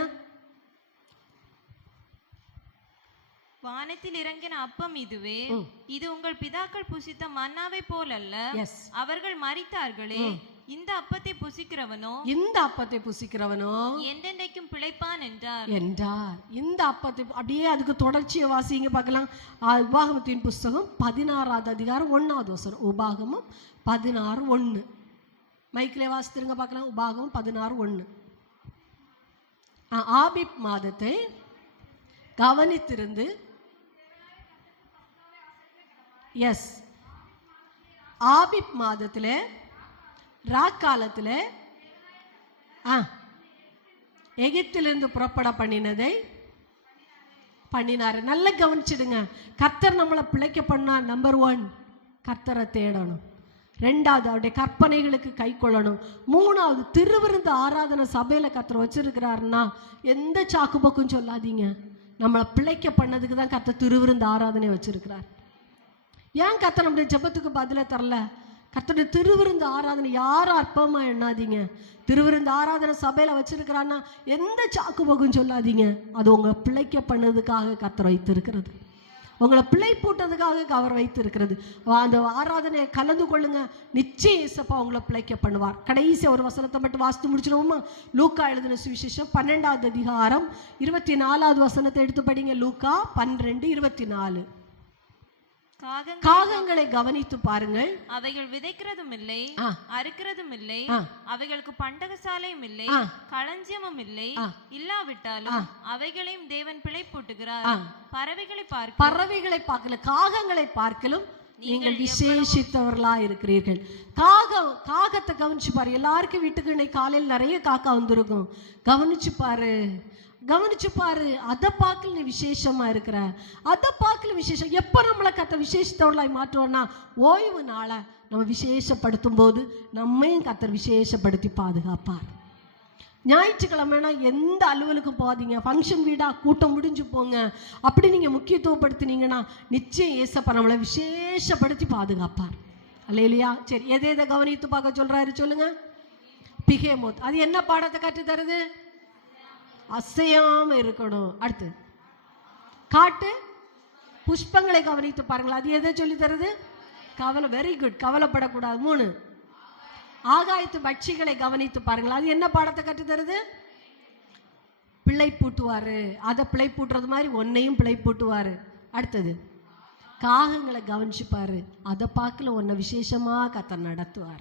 வானத்தில் இறங்கின அப்பம் இதுவே, இது உங்கள் பிதாக்கள் புசித்த மன்னாவை போலல்ல. அவர்கள் மரித்தார்களே, இந்த அப்பத்தை புசிக்கிறவனோ என்றென்றைக்கும் பிழைப்பான் என்றார். இந்த அப்பத்தை அப்படியே அதுக்கு தொடர்ச்சியை வாசிங்க பார்க்கலாம். உபாகமத்தின் புஸ்தகம் 16வது அதிகாரம் 1வது வசனம். உபாகமம் 16:1. மைக்கிலே வாசித்திருங்க பார்க்கலாம். உபாகமம் 16:1. ஆபிப் மாதத்தை கவனித்திருந்து, எஸ், ஆபிப் மாதத்தில் ராக்காலத்தில் எகிப்திலிருந்து புறப்பட பண்ணினாரு. நல்லா கவனிச்சிடுங்க. கர்த்தர் நம்மளை பிழைக்க பண்ணா, நம்பர் 1 கர்த்தரை தேடணும். 2வது அவருடைய கற்பனைகளுக்கு கை கொள்ளணும். 3வது திருவிருந்து ஆராதனை சபையில கர்த்தர் வச்சிருக்கிறாருன்னா எந்த சாக்கு பக்கம் சொல்லாதீங்க. நம்மளை பிழைக்க பண்ணதுக்கு தான் கர்த்தர் திருவிருந்து ஆராதனை வச்சிருக்கிறார். ஏன் கர்த்தர் நம்முடைய ஜெபத்துக்கு பதில தரல? கர்த்தருடைய திருவிருந்து ஆராதனை யாரும் அற்பமா எண்ணாதீங்க. திருவிருந்து ஆராதனை சபையில வச்சிருக்கிறான்னா எந்த சாக்கு பக்கம் சொல்லாதீங்க. அது உங்களை பிழைக்க பண்ணதுக்காக கர்த்தர் வைத்திருக்கிறது. உங்களை பிழை போட்டதுக்காக அவர் வைத்திருக்கிறது. அந்த ஆராதனையை கலந்து கொள்ளுங்க, நிச்சயம் இயேசப்பா உங்களை பிழைக்க பண்ணுவார். கடைசி ஒரு வசனத்தை மட்டும் வாசித்து முடிச்சிடுவோமா? லூக்கா எழுதின சுவிசேஷம் 12வது அதிகாரம் 24வது வசனத்தை எடுத்து படிங்க. லூக்கா 12:24. காகங்களை கவனித்து பாருங்கள், அவைகள் விதைக்கிறதும் இல்லை, அறுக்கிறதும் இல்லை, அவைகளுக்கு பண்டகசாலையும் இல்லை, களஞ்சியமும் இல்லை, இல்லாவிட்டாலும் அவைகளையும் தேவன் பிழைப்பூட்டுகிறார். பறவைகளை பார்க்கல, காகங்களை பார்க்கலும் நீங்கள் விசேஷித்தவர்களா இருக்கிறீர்கள். காகத்தை கவனிச்சு பாரு. எல்லாருக்கும் வீட்டுக்கு இன்னைக்கு காலையில் நிறைய காக்கா வந்திருக்கும். கவனிச்சு பாரு. அதை பார்க்கல நீ விசேஷமா இருக்கிற, அதை பார்க்கல விசேஷம். எப்ப நம்மளை கத்த விசேஷத்தவர்களாய் மாற்றுவோம்னா, ஓய்வு நாளை நம்ம விசேஷப்படுத்தும் போது நம்மையும் கத்தர் விசேஷப்படுத்தி பாதுகாப்பார். ஞாயிற்றுக்கிழமைனா எந்த அலுவலுக்கும் போகாதீங்க. ஃபங்க்ஷன் வீடா கூட்டம் முடிஞ்சு போங்க. அப்படி நீங்க முக்கியத்துவப்படுத்தினீங்கன்னா நிச்சயம் ஏசப்பா நம்மளை விசேஷப்படுத்தி பாதுகாப்பார். அல்லேலூயா. சரி, எதை கவனித்து பார்க்க சொல்றாரு சொல்லுங்க. பிகேமோத், அது என்ன பாடத்தை கற்று தருது? அசையாம இருக்கணும். அடுத்து காட்டு புஷ்பங்களை கவனித்து பாருங்கள். அது எதை சொல்லி தருது? கவலை. வெரி குட், கவலைப்படக்கூடாது. 3 ஆகாயத்து பட்சிகளை கவனித்து பாருங்கள். அது என்ன பாடத்தை கற்று தருது? பிள்ளை பூட்டுவாரு. அதை பிள்ளை பூட்டுறது மாதிரி ஒன்னையும் பிள்ளை பூட்டுவாரு. அடுத்தது காகங்களை கவனிச்சு பாரு. அதை பார்க்கல உன்னை விசேஷமா கர்த்தர் நடத்துவார்.